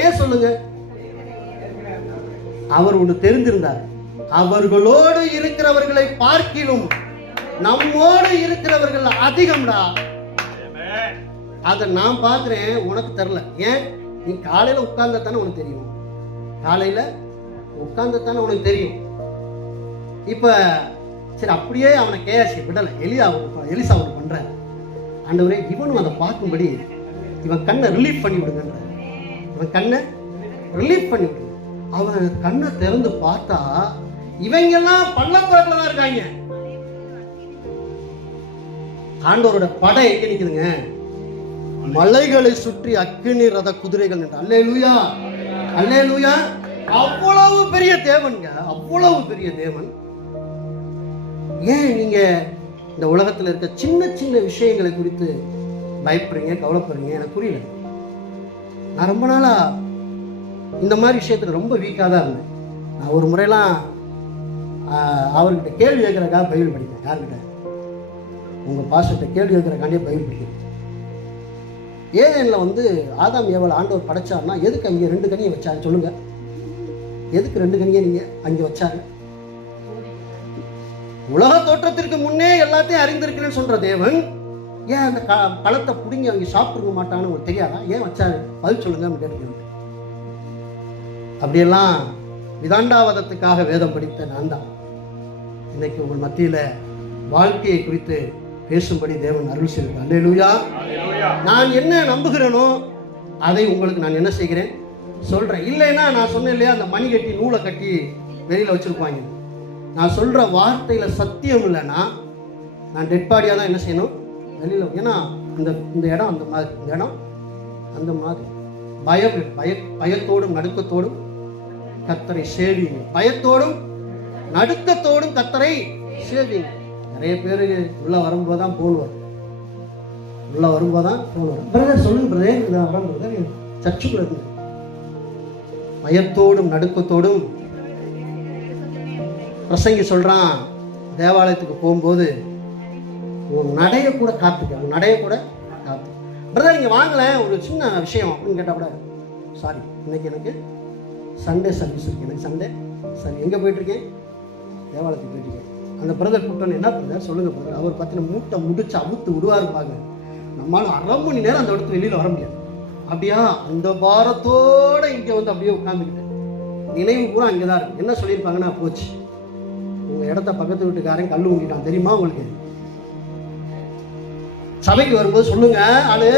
ஏன் சொல்லுங்க? அவர் ஒன்று தெரிந்திருந்தார், அவர்களோடு இருக்கிறவர்களை பார்க்கிலும் நம்மோடு இருக்கிறவர்கள் அதிகம்டா. அதை நான் பார்க்கிறேன், உனக்கு தெரியல. ஏன்? நீ காலையில உட்கார்ந்த தானே உனக்கு தெரியும். காலையில உட்கார்ந்த தானே உனக்கு தெரியும். இப்ப சரி, அப்படியே அவனை கேயாசி விடல. எலிசா அவனை பண்ற. ஆண்டவரே, இவனும் அதை பார்க்கும்படி இவன் கண்ணை ரிலீஃப் பண்ணி விடுங்க. இவன் கண்ணை ரிலீஃப் பண்ணி விடுங்க. அவன் கண்ணை திறந்து பார்த்தா இவங்கெல்லாம் பள்ளத்தாக்குல தான் இருக்காங்க. ஆண்டவரோட படை எங்க நிக்குதுங்க? மலைகளை சுற்றி அக்கினி ரத குதிரைகள். அல்லேலூயா, அல்லேலூயா. அவ்வளவு பெரிய தேவன்ங்க, அவ்வளவு பெரிய தேவன். ஏன் நீங்க இந்த உலகத்துல இருக்க சின்ன சின்ன விஷயங்களை குறித்து பயப்படுறீங்க, கவலைப்படுறீங்க? எனக்கு புரியல. நான் ரொம்ப நாளா இந்த மாதிரி விஷயத்துல ரொம்ப வீக்காக தான் இருந்தேன். நான் ஒரு முறையெல்லாம் அவர்கிட்ட கேள்வி கேட்கறக்காக பைபிள் படிக்கிறேன். யார்கிட்ட? உங்க பாஸ்டர்கிட்ட கேள்வி கேட்கறக்காண்டியே பைபிள் படிக்கிறேன். ஏதேன்ல வந்து ஆதாம் ஏவாள் ஆண்டவர் படைச்சார்னா எதுக்கு அங்கே 2 கனியை வச்சாரு சொல்லுங்க? எதுக்கு 2 கனியை நீங்க அங்கே வச்சாரு? உலக தோற்றத்திற்கு முன்னே எல்லாத்தையும் அறிந்திருக்கிறேன்னு சொல்ற தேவன் ஏன் அந்த பழத்தை பிடிங்கி அவங்க சாப்பிட்டுருக்க மாட்டான்னு உங்களுக்கு தெரியாதா? ஏன் வச்சாரு? பதில் சொல்லுங்க கேட்டு. அப்படியெல்லாம் விதாண்டாவதத்துக்காக வேதம் படித்த நான் தான் இன்னைக்கு உங்கள் மத்தியில வாழ்க்கையை குறித்து பேசும்படி தேவன் அருள் செய்வார். அல்லேலூயா. நான் என்ன நம்புகிறேனோ அதை உங்களுக்கு நான் என்ன செய்கிறேன் சொல்றேன். இல்லைன்னா நான் சொன்னேன் இல்லையா, அந்த மணி கட்டி நூலை கட்டி வெளியில வச்சிருப்பாங்க. நான் சொல்ற வார்த்தையில சத்தியம் இல்லைன்னா நான் டெட் பாடியா தான் என்ன செய்யணும் வெளியில. ஏன்னா இந்த இடம் அந்த மாதிரி, இந்த இடம் அந்த மாதிரி. பயத்தோடும் நடுக்கத்தோடும் கர்த்தரை சேவிங்க. பயத்தோடும் நடுக்கத்தோடும் கர்த்தரை சேவிங்க. நிறைய பேரு உள்ள வரும்போதுதான் போன் வரும். உள்ள வரும்போதுதான் போன் வரும். பிரதர் சொல்லுங்க பிரதர், சர்ச்சுக்குள்ள இருக்கு. பயத்தோடும் நடுக்கத்தோடும் பிரசங்கி சொல்றான், தேவாலயத்துக்கு போகும்போது உன் நடைய கூட காத்துக்க, உன் நடைய கூட காத்து. பிரதர் நீங்க வாங்கல, ஒரு சின்ன விஷயம் அப்படின்னு கேட்டா கூட, சாரி இன்னைக்கு எனக்கு சண்டே சர்வீஸ் இருக்கு, எனக்கு சண்டே சரி எங்க போயிட்டு இருக்கேன், தேவாலயத்துக்கு போயிட்டு இருக்கேன். அந்த பிரதர் கூப்பிட்டோன்னு, என்ன பிரதர் சொல்லுங்க பிரதர். அவர் பார்த்தீங்கன்னா மூட்டை முடிச்சு அவுத்து விடுவாருப்பாங்க. நம்மளால 1/2 மணி நேரம் அந்த இடத்துல வெளியில வர முடியாது. அப்படியா அந்த பாரத்தோட இங்க வந்து அப்படியே உட்கார்ந்துக்கிட்டு நினைவு பூரா அங்கதான் இருக்கு. என்ன சொல்லியிருப்பாங்கன்னா, போச்சு உங்க இடத்த பக்கத்து வீட்டுக்காரன் கல்லு ஊங்கிட்டான் தெரியுமா உங்களுக்கு? சபைக்கு வரும்போது சொல்லுங்க, ஆளு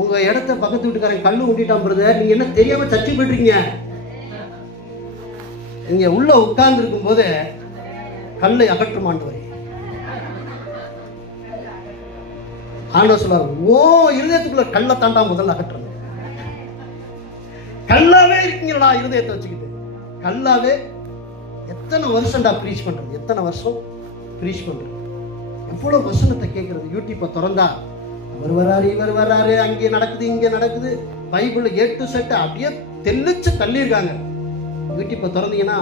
உங்க இடத்த பக்கத்து வீட்டுக்காரன் கல்லு ஊங்கிட்டான் பிரதர், நீங்க என்ன தெரியாம சர்ச்சை போயிட்டுருக்கீங்க. நீங்க உள்ள உட்கார்ந்து இருக்கும் போது கல்லை அகற்றுமாண்டவர் ஆண்டவர் சொல்றாரு, ஓ இருதயத்துக்குள்ள கல்லை தாண்டா முதல்ல அகற்றுங்க. கல்லாவே இருக்கீங்களா இருதயத்தை வச்சுக்கிட்டு? கல்லாவே எத்தனை வருஷம்டா ப்ரீச் பண்றது, எத்தனை வருஷம் ப்ரீச் பண்றது, எவ்வளவு வசனத்தை கேட்கறது. யூடியூப்பை திறந்தா அவர் வராரு, இவர் வராரு, அங்கே நடக்குது, இங்கே நடக்குது, பைபிள் A to Z அப்படியே தெளிச்சு தள்ளியிருக்காங்க. யூடியூப்பை திறந்தீங்கன்னா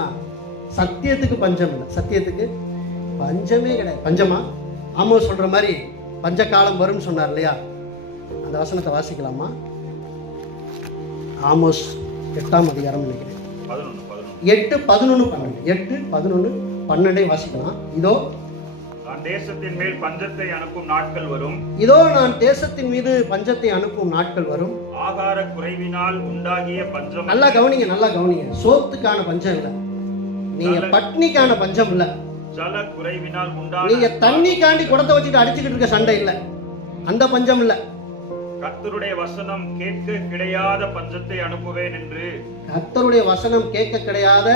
சத்தியத்துக்கு பஞ்சம் இல்லை, சத்தியத்துக்கு பஞ்சமே கிடையாது. பஞ்சமா? ஆமாம், சொல்ற மாதிரி பஞ்ச காலம் வரும்னு சொன்னார் இல்லையா? அந்த வசனத்தை வாசிக்கலாமா? ஆமோஸ் 8ஆம் அதிகாரம் நினைக்கிறேன், 8, 11, 12. 8, 11, 12 வாசிக்கலாம். இதோ நான் தேசத்தின் மேல் பஞ்சத்தை அனுப்பும் நாட்கள் வரும். இதோ நான் தேசத்தின் மீது பஞ்சத்தை அனுப்பும் நாட்கள் வரும். ஆகார குறைவினால் உண்டாகிய பஞ்சம். நல்லா கவனிங்க, நல்லா கவனிங்க. சோத்துக்கான பஞ்சம் இல்லை, நீங்க பட்னிக்கான பஞ்சம் இல்லை. ஜல குறைவினால் நீங்க தண்ணிக்காண்டி குடத்தை வச்சுட்டு அடிச்சுக்கிட்டு இருக்க சண்டை இல்லை, அந்த பஞ்சம் இல்லை. கர்த்தருடைய வசனம் கேட்க கிடையாத பஞ்சத்தை அனுப்புவேன் என்று. கர்த்தருடைய வசனம் கேட்க கிடையாத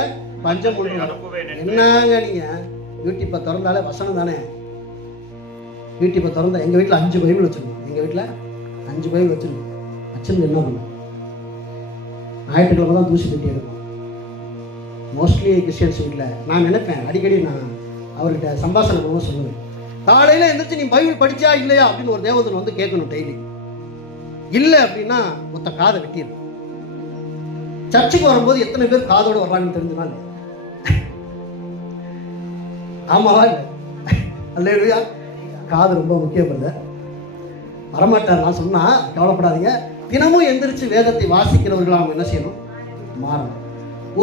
பஞ்சம் அனுப்புவேன். என்னங்க நீங்க யூடியூப்பை திறந்தாலே வசனம் தானே. யூடியூப்பை திறந்தா எங்க வீட்டுல 5 பைபிள் வச்சிருக்கோம். எங்க வீட்டுல 5 பைபிள் வச்சிருக்கோம். வச்சிருந்து என்ன பண்ணும்? ஞாயிற்றுக்கிழமை தான் தூசி தட்டி எடுக்கும். மோஸ்ட்லி கிறிஸ்டியன்ஸ் வீட்டில் நான் நினைப்பேன், அடிக்கடி நான் அவர்கிட்ட சம்பாஷணை பண்ணுவோம் சொல்லுவேன், காலையில் எந்திரிச்சு நீ பைபிள் படிச்சா இல்லையா அப்படின்னு ஒரு தேவதன் வந்து கேட்கணும் டெய்லி. இல்லை அப்படின்னா மொத்த காதை வெட்டிடும். சர்ச்சுக்கு வரும்போது எத்தனை பேர் காதோடு வர்றாங்கன்னு தெரிஞ்சுனா? ஆமாவா இல்லை? அல்லேலூயா. காது ரொம்ப முக்கியப்படுது. வரமாட்டார் நான் சொன்னா கவலைப்படாதீங்க. தினமும் எந்திரிச்சு வேதத்தை வாசிக்கிறவர்கள் அவங்க என்ன செய்யணும்? மாறணும்.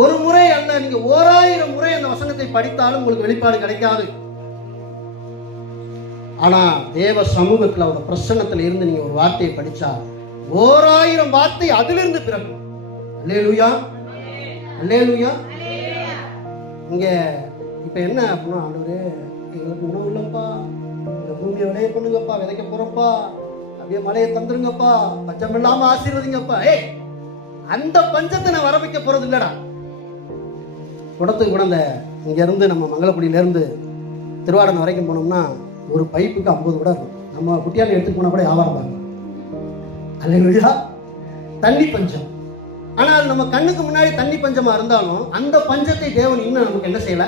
ஒரு முறை அல்ல, நீங்க 1000 முறை அந்த வசனத்தை படித்தாலும் உங்களுக்கு வெளிப்பாடு கிடைக்காது. ஆனா தேவ சமூகத்தில் அவரோட பிரசன்னத்தில் இருந்து நீங்க ஒரு வார்த்தையை படிச்சா 1000 வார்த்தை அதிலிருந்து பிறக்கும். அல்லேலூயா, அல்லேலூயா. இங்க இப்ப என்ன அப்படின்னா, ஆண்டவரே எங்களுக்கு உணவு இல்லப்பா, இந்த பூமியை விளைய பண்ணுங்கப்பா, விதைக்க போறப்பா, அப்படியே மழையை தந்துருங்கப்பா, பஞ்சம் இல்லாம ஆசீர்வதிங்கப்பா. அந்த பஞ்சத்தை நான் வர வைக்க போறது இல்லடா. குடத்துக்கு கூட இந்த இங்க இருந்து நம்ம மங்களக்குடியில இருந்து திருவாரூர் வரைக்கும் போனோம்னா ஒரு பைப்புக்கு 50 குடம் இருக்கும். நம்ம குட்டியால எடுத்துட்டு போனா கூட வியாபாரம் பார்க்கலாம். அல்லேலூயா. தண்ணி பஞ்சம். ஆனால் நம்ம கண்ணுக்கு முன்னாடி தண்ணி பஞ்சமா இருந்தாலும் அந்த பஞ்சத்தை தேவன் இன்னும் நமக்கு என்ன செய்யல?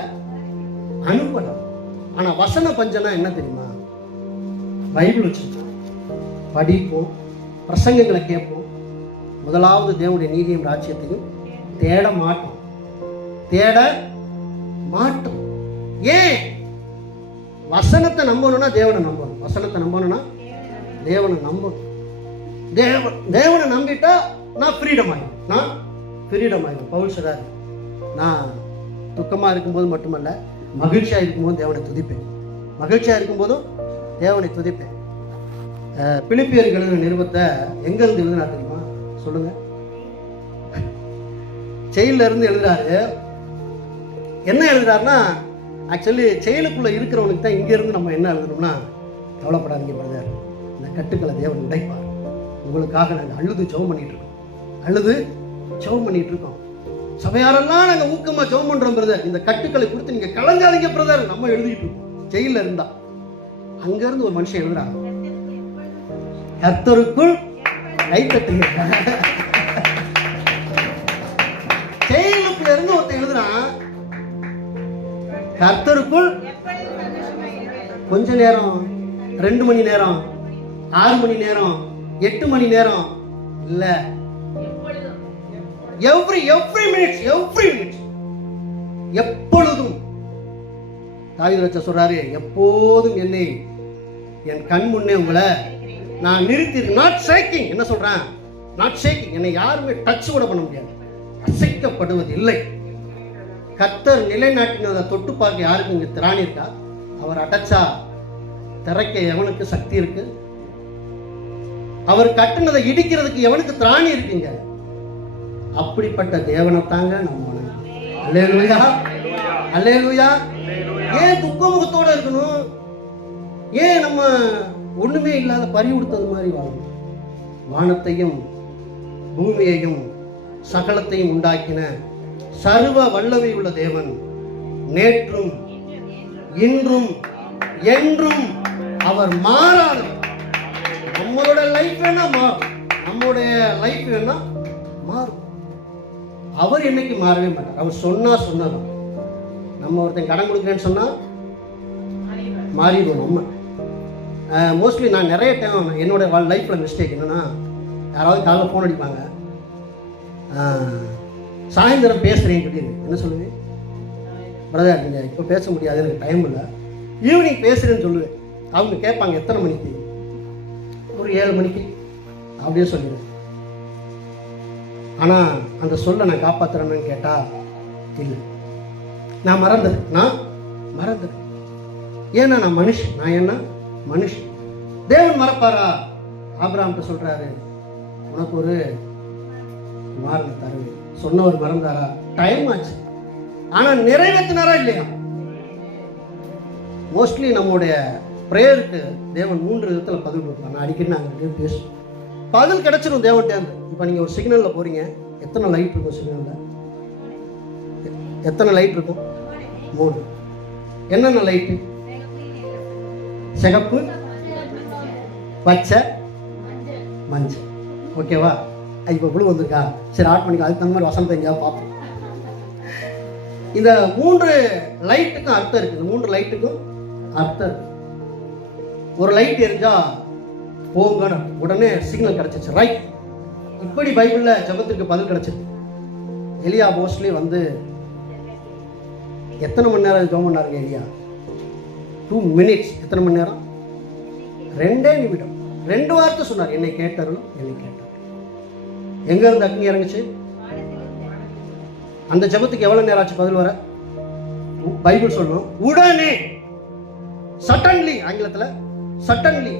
அனுப்பலாம். ஆனா வசன பஞ்சம்னா என்ன தெரியுமா? பைபிள் வச்சிருக்கோம், படிப்போம், பிரசங்கங்களை கேட்போம். முதலாவது தேவனுடைய நீதியும் ராஜ்யத்தையும் தேட மாட்டோம், தேட மாட்டோம். ஏன்? வசனத்தை நம்பணும்னா தேவனை நம்பணும், வசனத்தை நம்பணும்னா தேவனை நம்பணும். தேவனை நம்பிட்டா நான் ஃப்ரீடம் ஆகிடும், நான் ஃப்ரீடம் ஆகிடும். பவுல் சொல்றாரு, நான் துக்கமா இருக்கும்போது மட்டுமல்ல, மகிழ்ச்சியா இருக்கும்போது தேவனை துதிப்பேன், மகிழ்ச்சியா இருக்கும்போதும் தேவனை துதிப்பேன். பிலிப்பியருக்கு எழுதின நிருபத்தை எங்க இருந்து எழுதினா தெரியுமா? சொல்லுங்க. செயல்ல இருந்து எழுதுறாரு. என்ன எழுதுறாருன்னா, ஆக்சுவலி செயலுக்குள்ள இருக்கிறவனுக்கு தான் இங்க இருந்து நம்ம என்ன எழுதணும்னா, கவலைப்படாதீங்க பிரதர், இந்த கட்டுக்களை தேவன் உடைப்பார். உங்களுக்காக நாங்கள் அழுது ஜெபம் பண்ணிட்டு இருக்கோம், அழுது ஜெபம் பண்ணிட்டு இருக்கோம். சபையாரெல்லாம் நாங்கள் ஊக்கமா ஜெபம் பண்றோம் பிரதர், இந்த கட்டுக்களை கொடுத்து நீங்க கலங்காதீங்க பிரதர், நம்ம எழுதிட்டு இருக்கோம். செயல்ல இருந்தா அங்க இருந்து ஒரு மனுஷன் எழுதுறான், கர்த்தருக்குள் கைத்தட்டுங்க. செயலுக்குள்ள இருந்து ஒருத்தன் எழுதுறான், கர்த்தருக்குள் கொஞ்ச நேரம், 2 மணி நேரம், 6 மணி நேரம், 8 மணி நேரம் இல்ல, every minute, எப்பொழுதும். தாவீது சொல்றாரு, எப்போதும் என்னை என் கண் முன்னே உங்களை நான் நிறுத்தி, நாட் ஷேக்கிங். என்ன சொல்றேன்? Not shaking. என்னை யாருமே டச் கூட பண்ண முடியாது, அசைக்கப்படுவது இல்லை. கர்த்தர் நிலைநாட்டினதை தொட்டு பார்க்க யாருக்கு இங்க திராணி இருக்கா? அவர் அடைச்சா திறக்க எவனுக்கு சக்தி இருக்கு? அவர் கட்டுனதை இடிக்கிறதுக்கு எவனுக்கு திராணி இருக்குங்க? அப்படிப்பட்ட தேவனை தாங்க நம்ம. அல்லேலூயா, அல்லேலூயா. ஏன் துக்கமுகத்தோட இருக்கணும்? ஏன் நம்ம ஒண்ணுமே இல்லாத பறி கொடுத்தது மாதிரி வாழணும்? வானத்தையும் பூமியையும் சகலத்தையும் உண்டாக்கின சர்வ வல்லமை உள்ள தேவன் நேற்றும் இன்றும் என்றும் அவர் மாறாது. நம்மளோட லைஃப் வேணா மாறும், நம்மளுடைய லைஃப் வேணா மாறும். அவர் என்னைக்கு மாறவே மாட்டார். அவர் சொன்னா சொன்னதான். நம்ம ஒருத்தன் கடன் கொடுக்குறேன்னு சொன்னால் மாறிடுவோம் நம்ம. மோஸ்ட்லி நான் நிறைய டைம் என்னோட லைஃப்பில் மிஸ்டேக் என்னென்னா, யாராவது காலையில் ஃபோன் அடிப்பாங்க, சாயந்தரம் பேசுகிறேன்னு சொல்லிடுது. என்ன சொல்லுவேன்? பிரதர் நீங்கள் இப்போ பேச முடியாது, எனக்கு டைம் இல்லை, ஈவினிங் பேசுகிறேன்னு சொல்லுவேன். அவங்க கேட்பாங்க எத்தனை மணிக்கு? ஒரு 7 மணிக்கு அப்படியே சொல்லிடுவேன். ஆனால் அந்த சொல்லை நான் காப்பாற்றுறேன்னு கேட்டால் இல்லை, நான் மறந்துடுறேன். ஏன்னா நான் மனுஷன். நான் என்ன மனுஷன். தேவன் மறப்பாரா? ஆபிரகாம்கிட்ட சொல்றாரு, உனக்கு ஒரு குமாரனை தருவேன். சொன்னவர் மறந்தாரா? டைம் ஆச்சு, ஆனா நிறைவேற்றினாரா இல்லையா? மோஸ்ட்லி நம்முடைய பிரேயருக்கு தேவன் 3 விதத்துல பதில் கொடுப்பாங்க. அடிக்கடி நாங்கள் பேசுவோம், பதில் கிடைச்சிடும் தேவன்கிட்ட இருந்து. இப்போ நீங்க ஒரு சிக்னல்ல போறீங்க, எத்தனை லைட் இருக்கும் சிக்னல்ல? எத்தனை லைட் இருக்கும்? 3. என்னென்ன லைட்டு? சிகப்பு, பச்சை, மஞ்சள். ஓகேவா? இப்போ ப்ளூ வந்திருக்கா? சரி, ஆட் பண்ணிக்கலாம். அதுக்கு தகுந்த மாதிரி வசனத்தை எங்கேயாவது பார்ப்போம். இந்த 3 லைட்டுக்கும் அர்த்தம் இருக்கு. இந்த 3 லைட்டுக்கும் அர்த்தம் இருக்கு. ஒரு லைட் எரிஞ்சா போங்க, உடனே சிக்னல் கிடைச்சிச்சு, ரைட். இப்படி பைபிள்ல ஜெபத்துக்கு பதில் கிடைச்சிருக்கு. எலியா மோஸ்ட்லி வந்து எத்தனை மணி நேரம் ஜெபம் பண்ணாருங்க எலியா? 2 minutes. எத்தனை மணி நேரம்? 2 நிமிடம். 2 வார்த்தை சொன்னார், என்னை கேட்டாரும் என்னை கேட்டார். எங்க இருந்து அக்னி இறங்குச்சு? அந்த ஜெபத்துக்கு எவ்வளவு நேரம் ஆச்சு பதில் வர? பைபிள் சொல்லணும், உடனே, சட்டன்லி. ஆங்கிலத்தில் சட்டன்லி.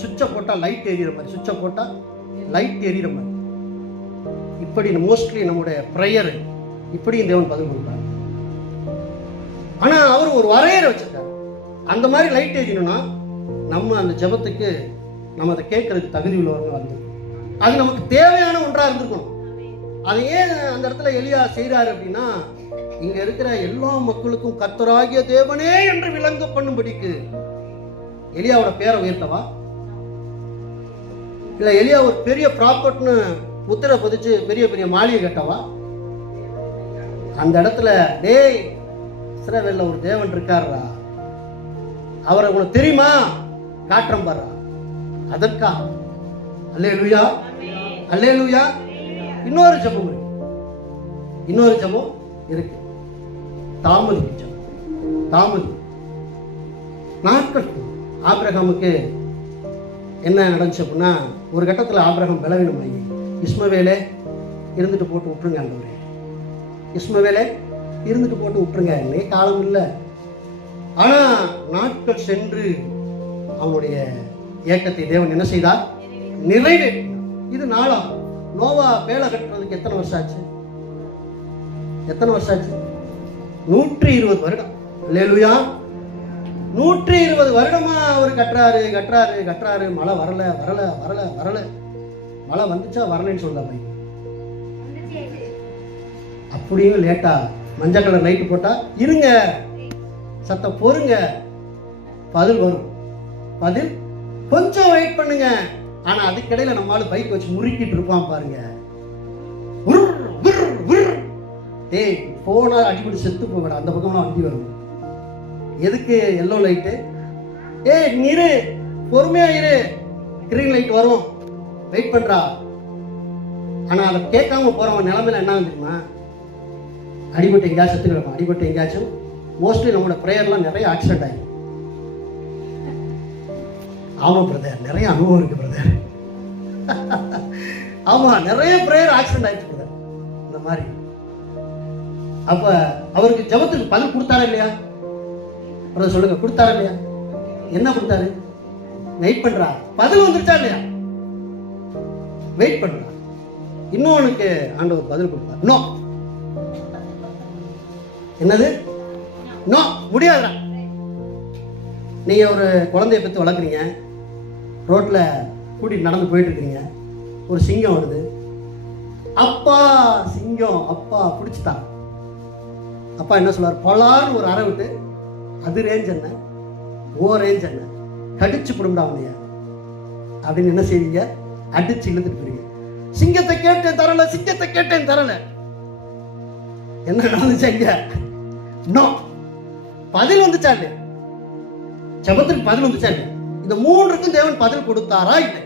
சுவிட்சை போட்டா லைட் எரியிற மாதிரி, சுவிட்சை போட்டா லைட் எரியிற மாதிரி. இப்படி மோஸ்ட்லி நம்முடைய ப்ரேயர் இப்படியும் தேவன் பதில் கொடுப்பார். ஆனா அவர் ஒரு வரையறை வச்சிருக்காரு. அந்த மாதிரி லைட் எரியணும்னா நம்ம அந்த ஜெபத்துக்கு நம்ம அதை கேட்கறதுக்கு தகுதி உள்ளவர்கள் வந்து அது நமக்கு தேவையான ஒன்றா இருந்திருக்கணும். அதை ஏன் அந்த இடத்துல எலியா செய்யறாரு அப்படின்னா, இங்க இருக்கிற எல்லா மக்களுக்கும் கர்த்தராகிய தேவனே என்று விளங்க பண்ணும்படிக்கு. எலியாவோட பேரை உயர்த்தவா? இல்ல எலியா ஒரு பெரிய ப்ராப்பர்ட்னு முத்திரை பதிச்சு பெரிய பெரிய மாளிகை கட்டவா? அந்த இடத்துல டேய் இஸ்ரவேல்ல ஒரு தேவன் இருக்காரா, அவரை உனக்கு தெரியுமா, காட்டுறம் பாரு. அதற்கா அல்லேலூயா, அல்லேலூயா. இன்னொரு ஜெபம் இருக்கு, இன்னொரு ஜெபம் இருக்கு, தாமதி ஜெபம். தாமதி நாட்கள். ஆபிரகாமுக்கு என்ன நடந்துச்சு அப்படின்னா, ஒரு கட்டத்தில் ஆபிரகாம் பலவீனமாகி, இஸ்மவேலே இருந்துட்டு போட்டு விட்டுருங்க ஆண்டவரே, இஸ்மவேலே இருந்துட்டு போட்டு விட்டுருங்க, இன்னைக்கு காலம் இல்லை. ஆனா நாட்கள் சென்று அவனுடைய ஏக்கத்தை தேவன் என்ன செய்தார்? நிறைவேற்றினார். இது நாளாம். நோவா பேலை கட்டுறதுக்கு எத்தனை வருஷம் ஆச்சு? எத்தனை வருஷம் ஆச்சு? 120 வருடம். அல்லேலூயா. 120 வருடமா அவர் கட்டுறாரு கட்டுறாரு கட்டுறாரு. மழை வரல வரல வரல வரல. மழை வந்துச்சா வரலன்னு சொல்ல பை. அப்படியும் லேட்டா மஞ்சள் கலர் லைட்டு போட்டா இருங்க, சத்தம் பொறுங்க, பதில் வரும். பதில் கொஞ்சம் வெயிட் பண்ணுங்க. ஆனா அதுக்கிடையில நம்மளால பைக் வச்சு முறுக்கிட்டு இருப்பான் பாருங்க. டேய் போனா அடிப்படி செத்து போகட, அந்த பக்கம்லாம் வண்டி வரும். எதுக்கு எல்லோ லைட்டு? ஏய் நீரு பொறுமையா இரு, கிரீன் லைட் வரும், வெயிட் பண்றா. ஆனா அதை கேட்காம போறவன் நிலைமையில என்ன தெரியுமா? அடிபட்டு எங்கேயாச்சும் செத்து கிடக்கும். அடிபட்டு எங்கேயாச்சும். மோஸ்ட்லி நம்மளோட ப்ரேயர்லாம் நிறைய ஆக்சிடென்ட் ஆகி. ஆமா பிரதர், நிறைய அனுபவம் இருக்கு பிரதர். ஆமா, நிறைய ப்ரேயர் ஆக்சிடென்ட் ஆயிடுச்சு பிரதர் இந்த மாதிரி. அப்ப அவருக்கு ஜெபத்துக்கு பதில் கொடுத்தாரா இல்லையா? பிரதர் சொல்லுங்க, கொடுத்தாரா இல்லையா? என்ன கொடுத்தாரு? வெயிட் பண்றா. பதில் வந்துருச்சா இல்லையா? வெயிட் பண்றா. இன்னொன்னுக்கு ஆண்டவர் பதில் கொடுப்பார். நோ. என்னது? நோ, முடியாதுடா. நீங்க ஒரு குழந்தைய பத்தி வளர்க்குறீங்க, ரோட்ல கூட்டிட்டு நடந்து போயிட்டு இருக்கீங்க, ஒரு சிங்கம் வருது. அப்பா சிங்கம், அப்பா பிடிச்சிட்டான். அப்பா என்ன சொல்றாரு? பலார்னு ஒரு அறை விட்டு, அது ரேஞ்ச் என்ன, ஓ ரேஞ்ச் என்ன, கடிச்சு போடும்டா அவனைய அப்படின்னு என்ன செய்வீங்க? அடிச்சு இழுத்துட்டு போறீங்க. சிங்கத்தை கேட்டேன் தரல, சிங்கத்தை கேட்டேன் தரல. என்ன நடந்துச்சு அங்க? நோ. பதில் வந்துச்சா இல்லையா? ஜெபத்துக்கு பதில் வந்துச்சா இல்லையா? இந்த மூன்றுக்கும் தேவன் பதில் கொடுத்தாரா இல்லை?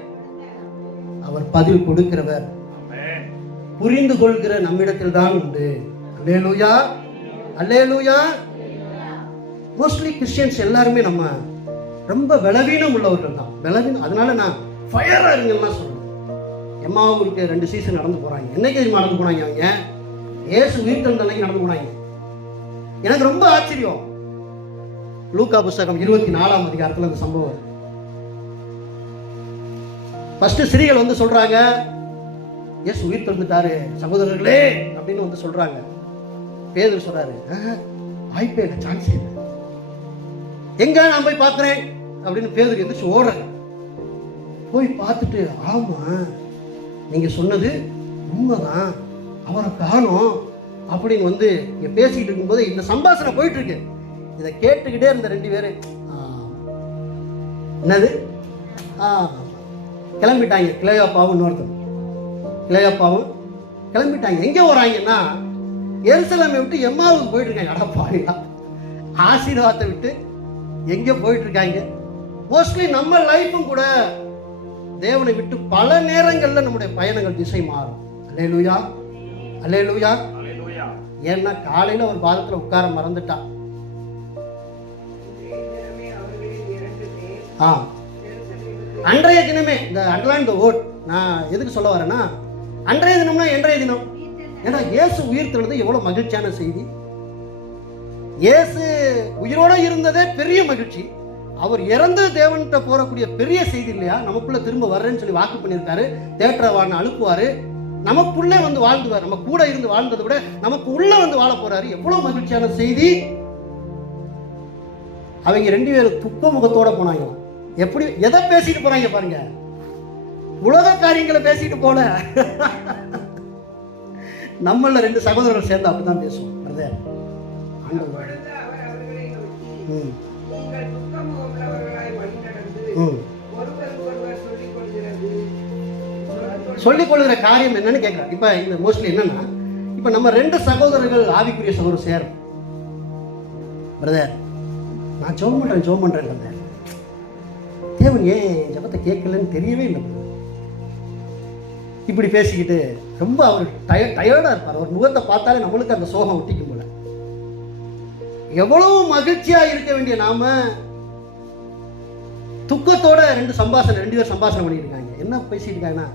அவர் பதில் கொடுக்கிறவர். புரிந்து கொள்கிற நம்மிடத்தில் தான் உண்டு. அல்லேலூயா, அல்லேலூயா. மோஸ்ட்லி கிறிஸ்டியன்ஸ் எல்லாருமே நம்ம ரொம்ப பலவீனம் உள்ளவர்கள் தான். பலவீனம். அதனால நான் ஃபயரா இருங்கன்னா சொல்றேன். எம்மாவூருக்கு 2 சீசன் நடந்து போறாங்க. என்னைக்கு நடந்து போனாங்க? அவங்க இயேசு உயிர்த்தெழுந்த அன்னைக்கு நடந்து போனாங்க. எனக்கு ரொம்ப ஆச்சரியம். லூக்கா புஸ்தகம் 24ஆம் அதிகாரத்தில் அந்த சம்பவம். ஃபர்ஸ்ட் ஸ்திரீகள் வந்து சொல்றாங்க, இயேசு உயிர்த்தெழுந்துட்டாரு சகோதரர்களே அப்படின்னு வந்து சொல்றாங்க. பேதுரு சொல்றாரு, வாய்ப்பே இல்லை, சான்ஸே இல்லை. எங்க நான் போய் பார்க்கிறேன் அப்படின்னு பேதுரு எந்திரிச்சு ஓடுறாங்க. போய் பார்த்துட்டு, ஆமா நீங்க சொன்னது உண்மைதான், அவரை காணோம் அப்படின்னு வந்து இங்க பேசிக்கிட்டு இருக்கும்போது இந்த சம்பாஷணை போயிட்டு இருக்கு. இதை கேட்டுக்கிட்டே இருந்த 2 பேரு என்னது கிளம்பிட்டாங்க. கிளையோப்பாவும் இன்னொருத்தன் கிளையோப்பாவும் கிளம்பிட்டாங்க. எங்கே வராங்கன்னா எருசலேமை விட்டு எம்மாவுக்கு போயிட்டு இருக்காங்க. அடப்பாவிங்களா, ஆசீர்வாதத்தை விட்டு எங்கே போயிட்டு இருக்காங்க? மோஸ்ட்லி நம்ம லைஃபும் கூட தேவனை விட்டு பல நேரங்களில் நம்முடைய பயணங்கள் திசை மாறும். அல்லேலூயா, அல்லேலூயா. ஏன்னா காலையில் ஒரு பாதத்தில் உட்கார மறந்துட்டா. அன்றைய தினமே, இந்த அண்டர்லைன் தி வேர்ட், நான் எதுக்கு சொல்ல வரேன்னா, அன்றைய தினம்னா என்றைய தினம். ஏன்னா இயேசு உயிர்த்தெழுந்தது எவ்வளவு மகிழ்ச்சியான செய்தி. இயேசு உயிரோட இருந்ததே பெரிய மகிழ்ச்சி. அவர் இறந்து தேவன்கிட்ட போறக்கூடிய பெரிய செய்தி இல்லையா? நமக்குள்ள திரும்ப வர்றேன்னு சொல்லி வாக்கு பண்ணியிருக்காரு. தேற்றவான அனுப்புவாரு, நமக்குள்ளே வந்து வாழ்ந்துவார். நம்ம கூட இருந்து வாழ்ந்ததை விட நமக்கு உள்ள வந்து வாழ போறாரு. எவ்வளவு மகிழ்ச்சியான செய்தி. அவங்க 2 பேரும் துக்க முகத்தோட போனாங்க. எப்படி எதை பேசிட்டு போறாங்க பாருங்க. உலக காரியங்களை பேசிட்டு போல. நம்மள 2 சகோதரர்கள் சேர்ந்து அப்படிதான் பேசுவோம். சொல்லிக் கொள்கிற காரியம் என்னன்னு கேட்கிறார். இப்ப இந்த மோஸ்ட்லி என்னன்னா, இப்ப நம்ம 2 சகோதரர்கள் ஆவிக்குரிய சகோதரர் சேரும். பிரதர் நான் ஜெபம் பண்றேன் பிரதர், தேவன் ஏன் ஜெபத்தை கேட்கலன்னு தெரியவே இல்லை. இப்படி பேசிக்கிட்டு ரொம்ப அவர் டயர்டா இருப்பார். அவர் முகத்தை பார்த்தாலே நம்மளுக்கு அந்த சோகம் ஒட்டிக்கும் போல. எவ்வளவு மகிழ்ச்சியா இருக்க வேண்டிய நாம துக்கத்தோட 2 பேர் சம்பாஷணை பண்ணிட்டு இருக்காங்க. என்ன பேசிட்டு இருக்காங்கன்னா,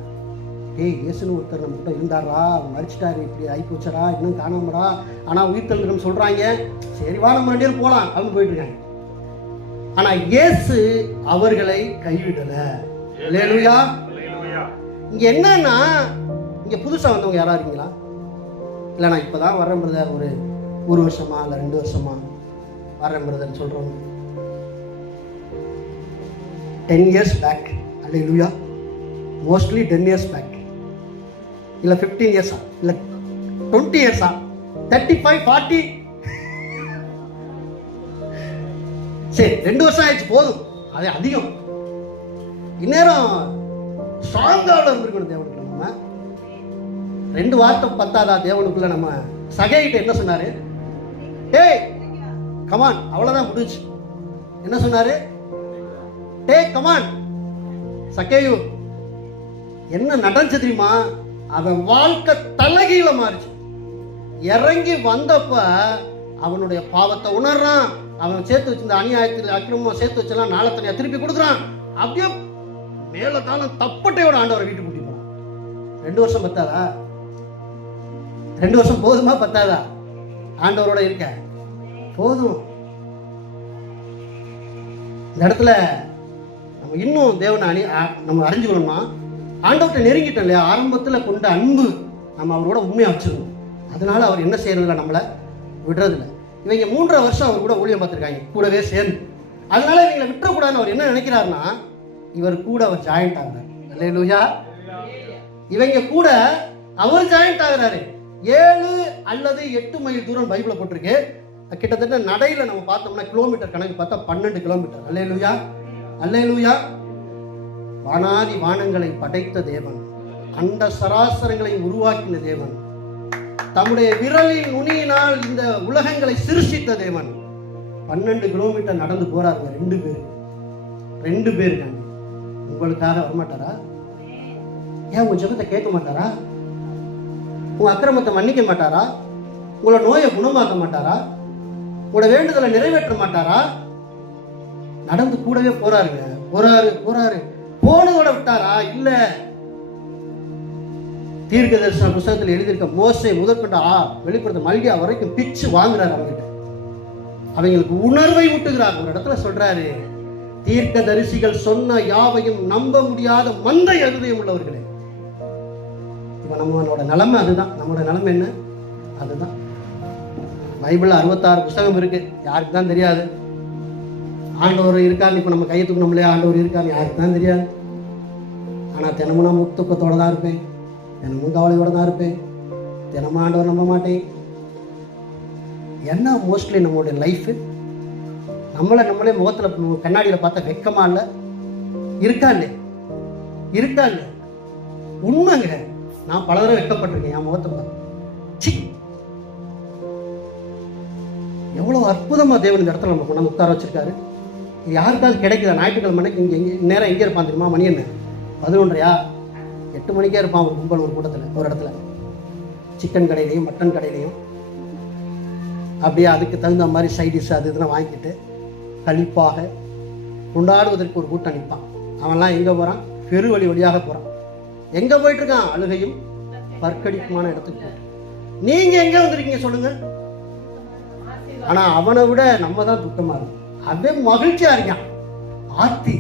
ஏய் இயேசுன்னு ஒருத்தர் நம்ம கிட்ட இருந்தாரா, அவர் மறிச்சிட்டாரு, இப்படி ஆகி போச்சரா, இன்னும் காணாமடா, ஆனா உயிர்த்தெழுந்தோம் சொல்றாங்க, சரி வா நம்ம 2 பேரும் போலாம் அப்படின்னு போயிட்டு இருக்காங்க. ஆனா இயேசு அவர்களை கைவிடல. அல்லேலூயா. இங்க என்னன்னா, இங்க புதுசா வந்தவங்க யாரா இருக்கீங்களா? இல்ல நான் இப்பதான் வர்றேன் பிரதர், ஒரு வருஷமா இல்ல 2 வருஷமா வர்றேன் பிரதர் சொல்றோம். 10 years back. Hallelujah. Mostly 10 years back. இல்ல 15 years இல்ல 20 years 35 40. சரி 2 வருஷம் ஆயிடுச்சு, போதும், அது அதிகம். இந்நேரம் ஸ்ட்ராங்கா இருந்திருக்கணும் தேவனுக்குள்ள. நம்ம 2 வார்த்தை பத்தாதா தேவனுக்குள்ள? நம்ம சகைகிட்ட என்ன சொன்னாரு? டேய் கமான், அவ்வளவுதான் முடிஞ்சு. என்ன சொன்னாரு? டேய் கமான் சகேயு. என்ன நடந்துச்சு தெரியுமா? அவன் வாழ்க்கை தலைகீழ மாறிச்சு. இறங்கி வந்தப்ப அவனுடைய பாவத்தை உணர்றான். அவன் சேர்த்து வச்சிருந்த அநியாயத்தில் அக்கிரமமா சேர்த்து வச்செல்லாம் நாளை தனியா திருப்பி கொடுக்குறான். அப்படியே மேல தானும் தப்பட்டையோட ஆண்டவரை வீட்டுக்கு கூட்டி போறான். 2 வருஷம் பத்தாதா? 2 வருஷம் போதுமா பத்தாதா? ஆண்டவரோட இருக்க போதும். இந்த இடத்துல நம்ம இன்னும் தேவனை நம்ம அறிஞ்சுக்கணும்னா, ஆண்டவர்கிட்ட நெருங்கிட்டோம் இல்லையா, ஆரம்பத்தில் கொண்ட அன்பு நம்ம அவரோட உண்மையாக வச்சிருக்கணும். அதனால அவர் என்ன செய்யறதில்ல, நம்மளை விடுறதில்லை. இவங்க 3.5 வருஷம் அவர் கூட ஊழியம் பார்த்துருக்காங்க, கூடவே சேர்ந்து. அதனால இவங்களை விட்டுறக்கூடாதுன்னு அவர் என்ன நினைக்கிறாருன்னா, இவர் கூட அவர் ஜாயிண்ட் ஆகிறார். அல்லேலூயா. இவங்க கூட அவர் ஜாயிண்ட் ஆகிறாரு. 7 அல்லது 8 மைல் தூரம் பைபிளை போட்டிருக்கு. கிட்டத்தட்ட நடையில நம்ம பார்த்தோம்னா கிலோமீட்டர் கணக்கு பார்த்தா 12 கிலோமீட்டர். அல்லேலூயா, அல்லேலூயா. வானாதி வானங்களை படைத்த தேவன், அண்ட சராசரங்களை உருவாக்கின தேவன், தம்முடைய விரலின் நுனியினால் இந்த உலகங்களை சிருஷ்டித்த தேவன், 12 கிலோமீட்டர் நடந்து போறாருங்க. 2 பேர் உங்களுக்காக வரமாட்டாரா? ஏன் உங்க ஜெபத்தை கேட்க மாட்டாரா? உங்க அக்கிரமத்தை மன்னிக்க மாட்டாரா? உங்களோட நோயை குணமாக்க மாட்டாரா? உங்களோட வேண்டுதலை நிறைவேற்ற மாட்டாரா? நடந்து கூடவே போறாருங்க. போறாரு போனதோட விட்டாரா? இல்ல. தீர்க்க தரிசன புத்தகத்தில் எழுதியிருக்க மோசே முதற்கொண்டு வெளிப்படுத்த மல்கியா வரைக்கும் பிச்சு வாங்குறாரு அவங்கிட்ட. அவங்களுக்கு உணர்வை ஊட்டுகிறார். ஒரு இடத்துல சொல்றாரு, தீர்க்க தரிசிகள் சொன்ன யாவையும் நம்ப முடியாத மந்தை இருதயம் உள்ளவர்களே. இப்ப நம்மளோட நிலைமை அதுதான். நம்மளோட நிலைமை என்ன? அதுதான். பைபிள்ல 66 புத்தகம் இருக்கு. யாருக்கு தான் தெரியாது? ஆண்டவர் இருக்கான்னு இப்ப நம்ம கையை தூக்கணும் இல்லையா? ஆண்டவர் இருக்கான்னு யாருக்கு தான் தெரியாது? ஆனா தினமும் நான் முத்துக்கத்தோட தான் இருப்பேன், தினமும் கவலையோட தான் இருப்பேன், தினமும் ஆண்டவர் நம்ப மாட்டேன். என்ன மோஸ்ட்லி நம்மளுடைய லைஃப் நம்மளே முகத்தில் கண்ணாடியில் பார்த்தா வெக்கமா இல்லை? இருக்கா இல்ல? உண்மைங்க. நான் பல தடவை வெக்கப்பட்டிருக்கேன் என் முகத்தை பார்த்து. எவ்வளவு அற்புதமா தேவன் இந்த இடத்துல நம்ம கொண்டாந்து உட்கார வச்சிருக்காரு. யாருக்காவது கிடைக்குதா? ஞாயிற்றுக்கிழமை இங்கே நேரம் எங்கே இருப்பான் தெரியுமா? மணி என்ன 11:30 8 மணிக்கே இருப்பான் ஒரு கும்பல், ஒரு கூட்டத்தில், ஒரு இடத்துல, சிக்கன் கடையிலையும் மட்டன் கடையிலையும். அப்படியே அதுக்கு தகுந்த மாதிரி சைடிஷ் அது இதெல்லாம் வாங்கிட்டு கழிப்பாக கொண்டாடுவதற்கு ஒரு கூட்டம் நிற்பான். அவன்லாம் எங்கே போகிறான்? பெருவழி வழியாக போகிறான். எங்கே போயிட்டு இருக்கான்? அழுகையும் பற்கடிக்குமான இடத்துக்கு. நீங்கள் எங்கே வந்திருக்கீங்க சொல்லுங்க? ஆனால் அவனை விட நம்ம தான் துக்கமாக இருக்கும். அவன் மகிழ்ச்சியாக இருக்கான். ஆர்த்தி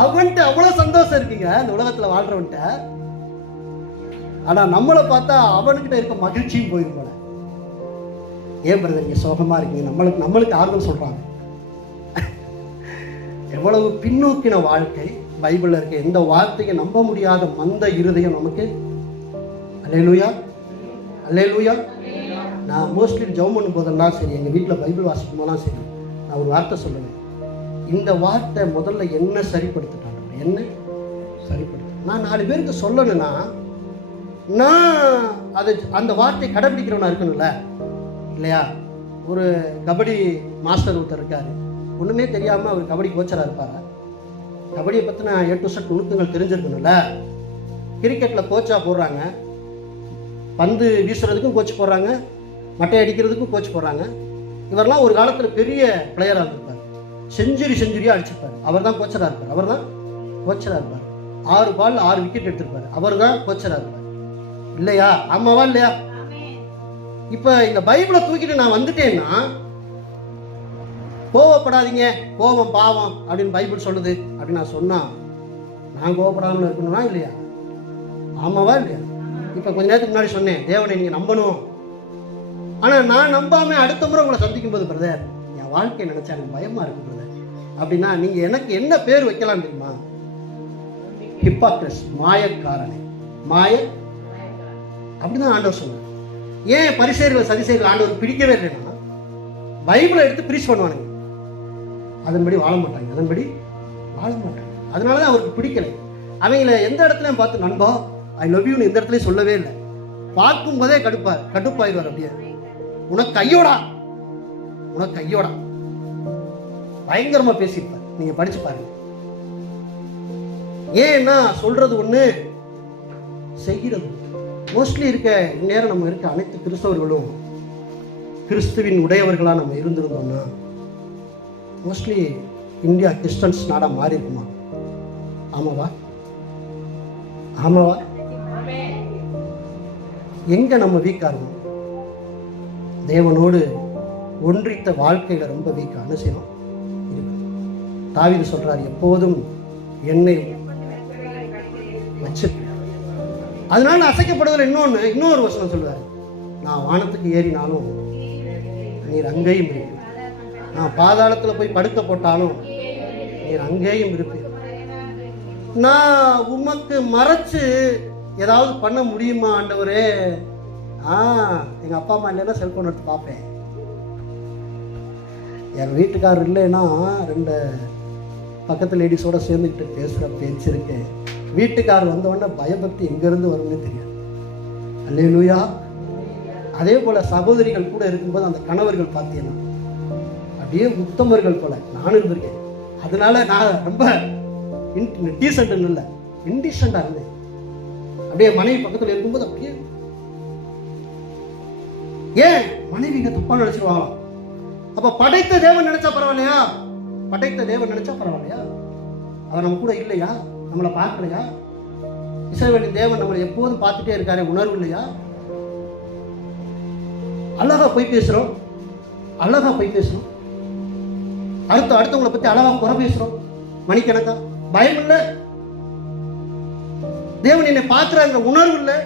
அவன்கிட்ட அவ்வளவு சந்தோஷம் இருக்குங்க இந்த உலகத்துல வாழ்றவன்ட்ட. ஆனா நம்மளை பார்த்தா அவன்கிட்ட இருக்க மகிழ்ச்சியும் போயிடும் போல. ஏன் பிரதர் நீங்க சோகமா இருக்கீங்க? நம்மளுக்கு ஆறுதல் சொல்றாங்க. எவ்வளவு பின்னோக்கின வாழ்க்கை. பைபிள்ல இருக்க எந்த வார்த்தையை நம்ப முடியாத மந்த இருதயம் நமக்கு. அல்லேலூயா, அல்லேலூயா. நான் மோஸ்ட்லி ஜெபம் பண்ணும் போதெல்லாம் சரி, எங்க வீட்டில் பைபிள் வாசிக்கும் போதெல்லாம் சரி, நான் ஒரு வார்த்தை சொல்லுவேன். இந்த வார்த்தை முதல்ல என்ன சரிப்படுத்திட்டாங்க, என்ன சரிப்படுத்த. நான் 4 பேருக்கு சொல்லணும்னா நான் அந்த வார்த்தையை கடைபிடிக்கிறவனா இருக்கணும்ல இல்லையா? ஒரு கபடி மாஸ்டர் ஒருத்தர் இருக்காரு. ஒண்ணுமே தெரியாம அவர் கபடி கோச்சரா இருப்பாரு. கபடியை பத்தின A to Z நுணுக்கங்கள் தெரிஞ்சிருக்கணும்ல. கிரிக்கெட்ல கோச்சா போடுறாங்க, பந்து வீசுறதுக்கும் கோச் போடுறாங்க, மட்டை அடிக்கிறதுக்கும் கோச் போடுறாங்க. இவரெல்லாம் ஒரு காலத்துல பெரிய பிளேயரா இருந்திருப்பார். செஞ்சுரியா அடிச்சிருப்பாரு. அவர் தான் கோச்சரா இருப்பார். 6 பால் 6 விக்கெட் எடுத்திருப்பாரு. அவர் தான் கோச்சரா இருப்பார். இல்லையா? ஆமாவா இல்லையா? இப்ப இந்த பைபிளை தூக்கிட்டு நான் வந்துட்டேன்னா, கோவப்படாதீங்க, கோபம் பாவம் அப்படின்னு பைபிள் சொல்லுது அப்படின்னு நான் சொன்னா, நான் கோவப்படாமல் இருக்கணும்னா இல்லையா? ஆமாவா இல்லையா? இப்ப கொஞ்ச நேரத்துக்கு முன்னாடி சொன்னேன், தேவனை நீங்க நம்பணும். ஆனா நான் நம்பாம அடுத்த முறை உங்களை சந்திக்கும் போது, பிரதர் என் வாழ்க்கையை நினைச்சா எனக்கு பயமா இருக்கு பிரதர் அப்படின்னா, நீங்க எனக்கு என்ன பேர் வைக்கலாம் தெரியுமா? ஹிப்போக்ரிட், மாயக்காரனை. அப்படிதான் ஆண்டவர் சொன்னார். ஏன் பரிசேயர்கள் சதிசேயர்கள் ஆண்டவர் பிடிக்கவே இல்லைன்னா, பைபிளை எடுத்து பிரீச் பண்ணுவானுங்க, அதன்படி வாழ மாட்டாங்க. அதனாலதான் அவருக்கு பிடிக்கலை. அவங்கள எந்த இடத்துலயும் பார்த்து நண்பா ஐ லவ் யூன்னு எந்த இடத்துலயும் சொல்லவே இல்லை. பார்க்கும் போதே கடுப்பாயிடுவார். அப்படியே உனக்கு கையோடா பயங்கரமா பேசியிருப்பார். நீங்க படிச்சு பாருங்க. ஏன்னா சொல்றது ஒண்ணு, செய்கிறது. மோஸ்ட்லி இருக்க இந்நேரம் நம்ம இருக்க அனைத்து கிறிஸ்தவர்களும் கிறிஸ்துவின் உடையவர்களா நம்ம இருந்திருந்தோம்னா, மோஸ்ட்லி இந்தியா கிறிஸ்டன்ஸ் நாடா மாறி இருக்குமா? ஆமாவா? எங்க நம்ம வீக்கா இருக்கோம்? தேவனோடு ஒன்றித்த வாழ்க்கையில ரொம்ப வீக்கா என்ன செய்யணும்? தாவீது சொல்றாரு, எப்போதும் என்னை வச்சிருக்க. அதனால அசைக்கப்படுவதில் இன்னொரு வசனம் சொல்றாரு, நான் வானத்துக்கு ஏறினாலும் நீர் அங்கேயும் இருப்பீர், நான் பாதாளத்துல போய் படுக்க போட்டாலும் நீர் அங்கேயும் இருப்பீர். நான் உமக்கு மறைச்சு ஏதாவது பண்ண முடியுமா ஆண்டவரே? எங்க அப்பா அம்மா இல்லைன்னா செல்போன் எடுத்து பார்ப்பேன். என் வீட்டுக்காரர் இல்லைன்னா 2 பக்கத்து லேடிஸோட சேர்ந்துக்கிட்டு பேசுகிற பேச்சு இருக்கு. வீட்டுக்காரர் வந்தவொடனே பயபக்தி எங்கேருந்து வரும்னு தெரியாது. அல்லேலூயா. அதே போல சகோதரிகள் கூட இருக்கும்போது அந்த கணவர்கள் பார்த்தீங்கன்னா அப்படியே உத்தமர்கள் போல நானும் இருந்திருக்கேன். அதனால நான் ரொம்ப டீசென்ட் இல்லை, இன்டீசெண்டா இருந்தேன். அப்படியே மனைவி பக்கத்தில் இருக்கும்போது அப்படியே ஏன் மனைவிங்க தப்பா நினைச்சிருவாங்களாம். அப்ப படைத்த தேவன் நினைச்சா பரவாயில்லையா? படைத்த தேவன் நினைச்சா பரவாயில்லையா? அவர் நம்ம கூட இல்லையா? நம்மளை பார்க்கலையா? இஸ்ரவேலின் தேவன் நம்மளை எப்போதும் பார்த்துட்டே இருக்காரு, உணர்வு இல்லையா? அழகா போய் பேசுறோம், அழகா போய் பேசுறோம், அடுத்தவங்களை பத்தி அழகா குறை பேசுறோம் மணிக்கணக்கா. பயம் இல்லை, தேவன் என்னை பார்க்கிறாங்க உணர்வு இல்லை.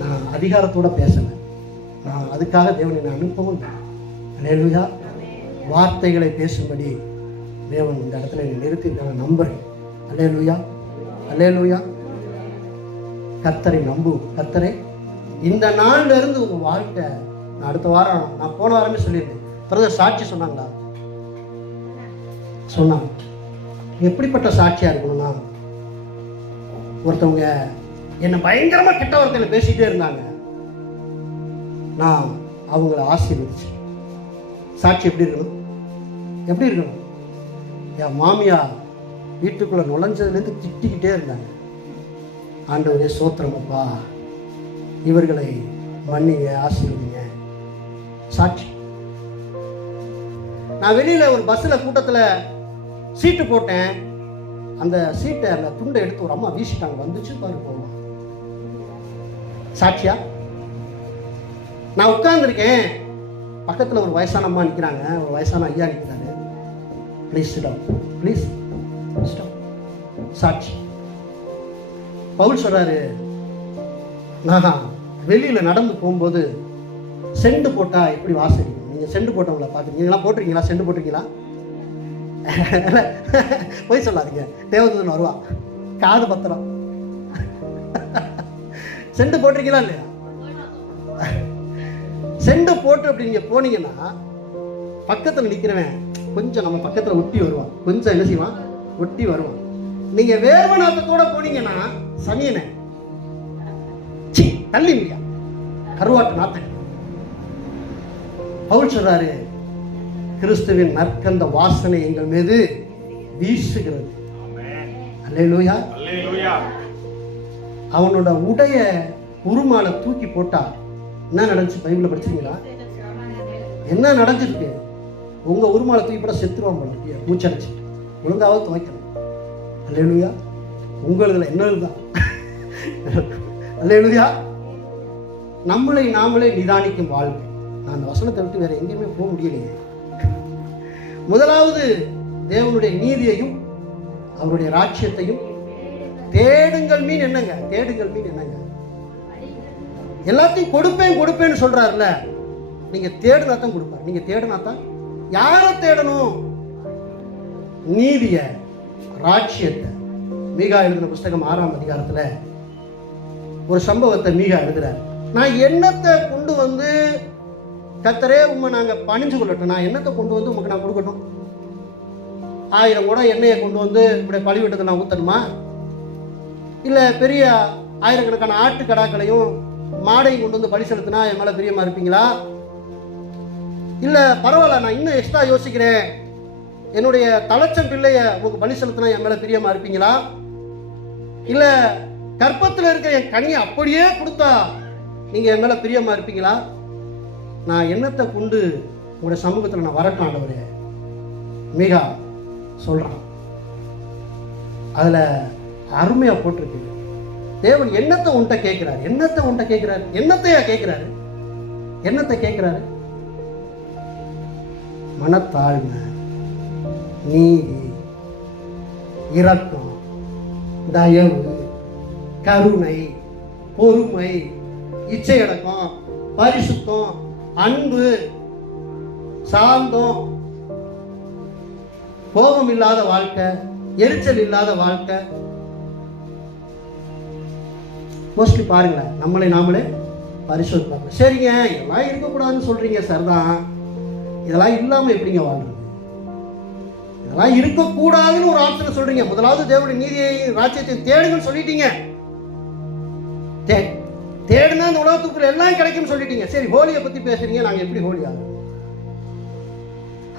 நான் அதிகாரத்தோட பேசல, நான் அதுக்காக தேவன் என்னை அனுப்பவும் இல்லை. அல்லேலூயா. வார்த்தைகளை பேசும்படி தேவன் இந்த இடத்துல என்னை நிறுத்தி நான் நம்புறேன். அல்லேலூயா, அல்லேலூயா. கர்த்தரை நம்பு, கர்த்தரை. இந்த நாள்ல இருந்து உங்க வாழ்க்கை, நான் அடுத்த வாரம், நான் போன வாரமே சொல்லியிருந்தேன், பிரதர் சாட்சி சொன்னாங்களா? சொன்னாங்க. எப்படிப்பட்ட சாட்சியா இருக்கணும்னா, ஒருத்தவங்க என்ன பயங்கரமா கெட்ட வார்த்தையில பேசிட்டே இருந்தாங்க, நான் அவங்கள ஆசீர்வதிச்சு. சாட்சி எப்படி இருக்கணும்? எப்படி இருக்கணும்? என் மாமியா வீட்டுக்குள்ள நுழைஞ்சதுலேருந்து திட்டிக்கிட்டே இருந்தாங்க, ஆண்டவரே சோத்திரமப்பா, இவர்களை மன்னிங்க, ஆசீர்வதிங்க. சாட்சி. நான் வெளியில ஒரு பஸ்ல கூட்டத்துல சீட்டு போட்டேன், அந்த சீட்டை அந்த துண்டை எடுத்து ஒரு அம்மா வீசிட்டாங்க, வந்துச்சு பாரு போவோம். சாட்சியா? நான் உட்கார்ந்துருக்கேன், பக்கத்துல ஒரு வயசான அம்மா நிக்கிறாங்க, ஒரு வயசான ஐயா நிக்கிறாங்க. Please stop, please stop. சாட்சி. பவுல் சொல்றாரு, நான் வெளியில நடந்து போகும்போது செண்டு போட்டா எப்படி வாசடிக்கும்? நீங்க செண்டு போட்டவங்கள பார்த்துருக்கீங்களா? போட்டிருக்கீங்களா? செண்டு போட்டிருக்கீங்களா? போய் சொல்லாதீங்க, தேவதூதன் வருவா, காது பத்திரம். செண்டு போட்டிருக்கீங்களா இல்லையா? செண்டு போட்டு அப்படி நீங்க போனீங்கன்னா பக்கத்துல நிக்கிறவன் கொஞ்சம் நம்ம பக்கத்துல ஒட்டி வருவான், கொஞ்சம் என்ன செய்வான், ஒட்டி வருவான். நீங்க வேர்வநாத்தத்தோட போனீங்கன்னா சனியனை தள்ளி முடியா, கருவாட்டு நாத்தன். பவுல் சொல்றாரு, கிறிஸ்துவின் நற்கந்த வாசனை எங்கள் மீது வீசுகிறது. அல்லேலூயா. அவனோட உடைய உருமாலை தூக்கி போட்டா என்ன நடந்துச்சு? பைபிள்ல படிச்சீங்களா? என்ன நடந்துருக்கு? உங்க உருமாலை தூக்கி போட செத்துருவான் போல, மூச்சடைச்சு. ஒழுங்காவது துவைக்கணும். அல்லேலூயா. உங்களுதுல என்னதுதான். அல்லேலூயா. நம்மளை நாமளே நிதானிக்கும் வாழ்க்கை. நான் அந்த வசனத்தை விட்டு வேற எங்கேயுமே போக முடியலையே. முதலாவது தேவனுடைய நீதியையும் அவருடைய ராஜ்யத்தையும் தேடுங்கள். மீன் என்னங்க? தேடுங்கள் மீன் என்னங்க? எல்லாத்தையும் கொடுப்பேன்னு சொல்றாருல, நீங்க தேடுனா தான் கொடுப்பாரு. நீங்க தேடுனா தான். யாரை தேடணும்? நீதிய, ராஜ்யத்தை. மீகா எழுதின புஸ்தகம் 6ஆம் அதிகாரத்துல ஒரு சம்பவத்தை மீகா எழுதுறார். நான் என்னத்தை கொண்டு வந்து, கர்த்தரே உம்மை நாங்க பணிஞ்சு கொள்ளட்டும், நான் என்னத்தை கொண்டு வந்து உமக்கு நான் கொடுக்கட்டும்? 1000 கூட எண்ணெயை கொண்டு வந்து இப்படி பழிவிட்டதை நான் ஊத்தணுமா? இல்ல பெரிய ஆயிரக்கணக்கான ஆட்டு கடாக்களையும் மாடையும் கொண்டு வந்து பலி செலுத்தினா என் மேல பிரியமா இருப்பீங்களா? இல்ல பரவாயில்ல, நான் இன்னும் எக்ஸ்ட்ரா யோசிக்கிறேன், என்னுடைய தலைச்சம் பிள்ளைய உங்களுக்கு பலி செலுத்தினா என் மேல பிரியமா இருப்பீங்களா? இல்ல கற்பத்தில் இருக்க என் கனியை அப்படியே கொடுத்தா நீங்க என் மேல பிரியமா இருப்பீங்களா? நான் என்னத்தை கொண்டு உங்களுடைய சமூகத்தில் நான் வரட்டும் ஆண்டவரே? மீகா சொல்றான். அதுல அருமையா போட்டிருக்கு, தேவன் என்னத்தை உன்ட்ட கேட்கிறார்? என்னத்தை உன்ட்ட கேட்கிறாரு? என்னத்தையா கேட்கிறாரு? என்னத்தை கேட்கிறாரு? மனத்தாழ்மை, நீதி, இரக்கம், தயவு, கருணை, பொறுமை, இச்சையடக்கம், பரிசுத்தம், அன்பு, சாந்தம், கோபம் இல்லாத வாழ்க்கை, எரிச்சல் இல்லாத வாழ்க்கை. மோஸ்ட்லி பாருங்களேன், நம்மளை நாமளே பரிசோதிப்பாங்க. சரிங்க, இதெல்லாம் இருக்கக்கூடாதுன்னு சொல்றீங்க, சரிதான். இதெல்லாம் இல்லாம எப்படிங்க வாழ்றது? இதெல்லாம் இருக்கக்கூடாதுன்னு ஒரு ஆப்ஷனை சொல்றீங்க. முதலாவது தேவனுடைய நீதியை, ராஜ்யத்தை தேடுங்கன்னு சொல்லிட்டீங்க. தேடுனா இந்த உலகத்துக்குள்ள எல்லாம் கிடைக்கும் சொல்லிட்டீங்க. சரி, ஹோலியை பத்தி பேசுறீங்க, நாங்க எப்படி ஹோலி ஆகும்?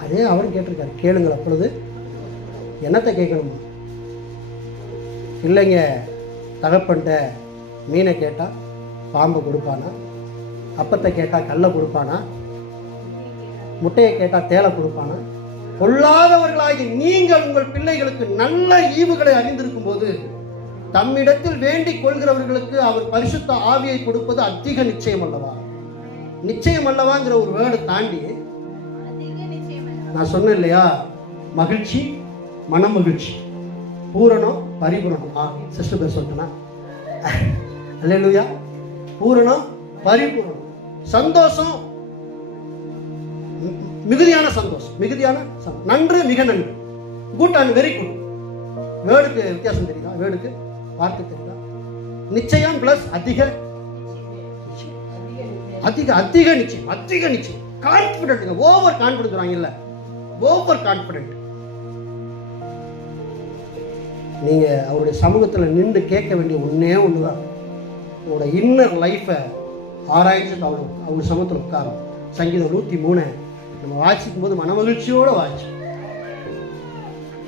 அதே அவர் கேட்டிருக்காரு, கேளுங்கள். அப்பொழுது என்னத்தை கேட்கணுமா? இல்லைங்க, தகப்பன்ட்ட மீனை கேட்டா பாம்பு கொடுப்பானா, அப்பத்தை கேட்டா கல்லை கொடுப்பானா, முட்டையை கேட்டா தேலை கொடுப்பானா? பொல்லாதவர்களாகி நீங்கள் உங்கள் பிள்ளைகளுக்கு நல்ல ஈவுகளை அறிந்திருக்கும் போது தம்மிடத்தில் வேண்டிக் கொள்கிறவர்களுக்கு அவர் பரிசுத்த ஆவியை கொடுப்பது அதிக நிச்சயம் அல்லவா? நிச்சயம் அல்லவாங்கிற ஒரு வேர்டு தாண்டி நான் சொன்னேன் இல்லையா, மகிழ்ச்சி, மன மகிழ்ச்சி, பூரணம், பரிபூரணம். சிஸ்டர் பேர் சொல்லிட்டேனா? அல்லேலூயா. பூரணம், பரிபூரணம், சந்தோஷம், மிகுதியான சந்தோஷம், மிகுதியான நன்று, மிக நன்று, குட் அண்ட் வெரி குட். வேர்டுக்கு வித்தியாசம் தெரியுதா? வேர்டுக்கு வார்த்தை தெரியுதா? நிச்சயம் பிளஸ் அதிக, அதிக அதிக நிச்சயம், அதிக நிச்சயம், கான்பிடன்ட். ஓவர் கான்பிடன்ஸ் வாங்கல, ஓவர் கான்பிடன்ட். நீங்க அவருடைய சமூகத்தில் நின்று கேட்க வேண்டிய ஒன்னே ஒண்ணுதான், உங்களோட இன்னர் லைஃபை ஆராய்ச்சி அவர் சமூகத்தில் உட்காரும். சங்கீதம் 103 நம்ம வாசிக்கும் போது மனமகிழ்ச்சியோட வாசி.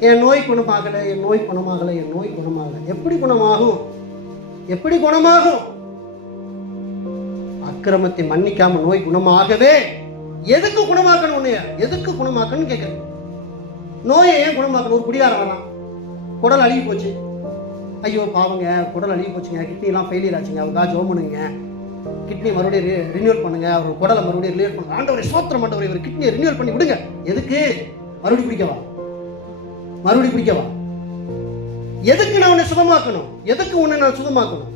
என் நோய் குணமாகலை, என் நோய் குணமாகலை, என் நோய் குணமாகலை. எப்படி குணமாகும்? எப்படி குணமாகும்? அக்கிரமத்தை மன்னிக்காம நோய் குணமாகவே எதுக்கு குணமாக்கணும்? உன்னைய எதுக்கு குணமாக்கணும்னு கேட்குறேன். நோயை ஏன் குணமாக்கணும்? ஒரு குடியாரம் வேணாம், குடல் அழுகி போச்சு, ஐயோ பாவங்க குடல் அழுகி போச்சுங்க, கிட்னிலாம் ஃபெயிலியர் ஆச்சுங்க, அவருக்காக ஜோம் பண்ணுங்க, கிட்னி மறுபடியும் ரினியூவல் பண்ணுங்க, அவர் குடலை மறுபடியும் ரினியூவல் பண்ணுங்க, ஆண்டவரை சோத்திரம் ஆண்டவரை இவர் கிட்னியை ரினியூவல் பண்ணி விடுங்க. எதுக்கு? மறுபடியும் பிடிக்கவா? மறுபடியும் பிடிக்கவா? எதுக்கு நான் உன்னை சுகமாக்கணும்? எதுக்கு உன்னை நான் சுகமாக்கணும்?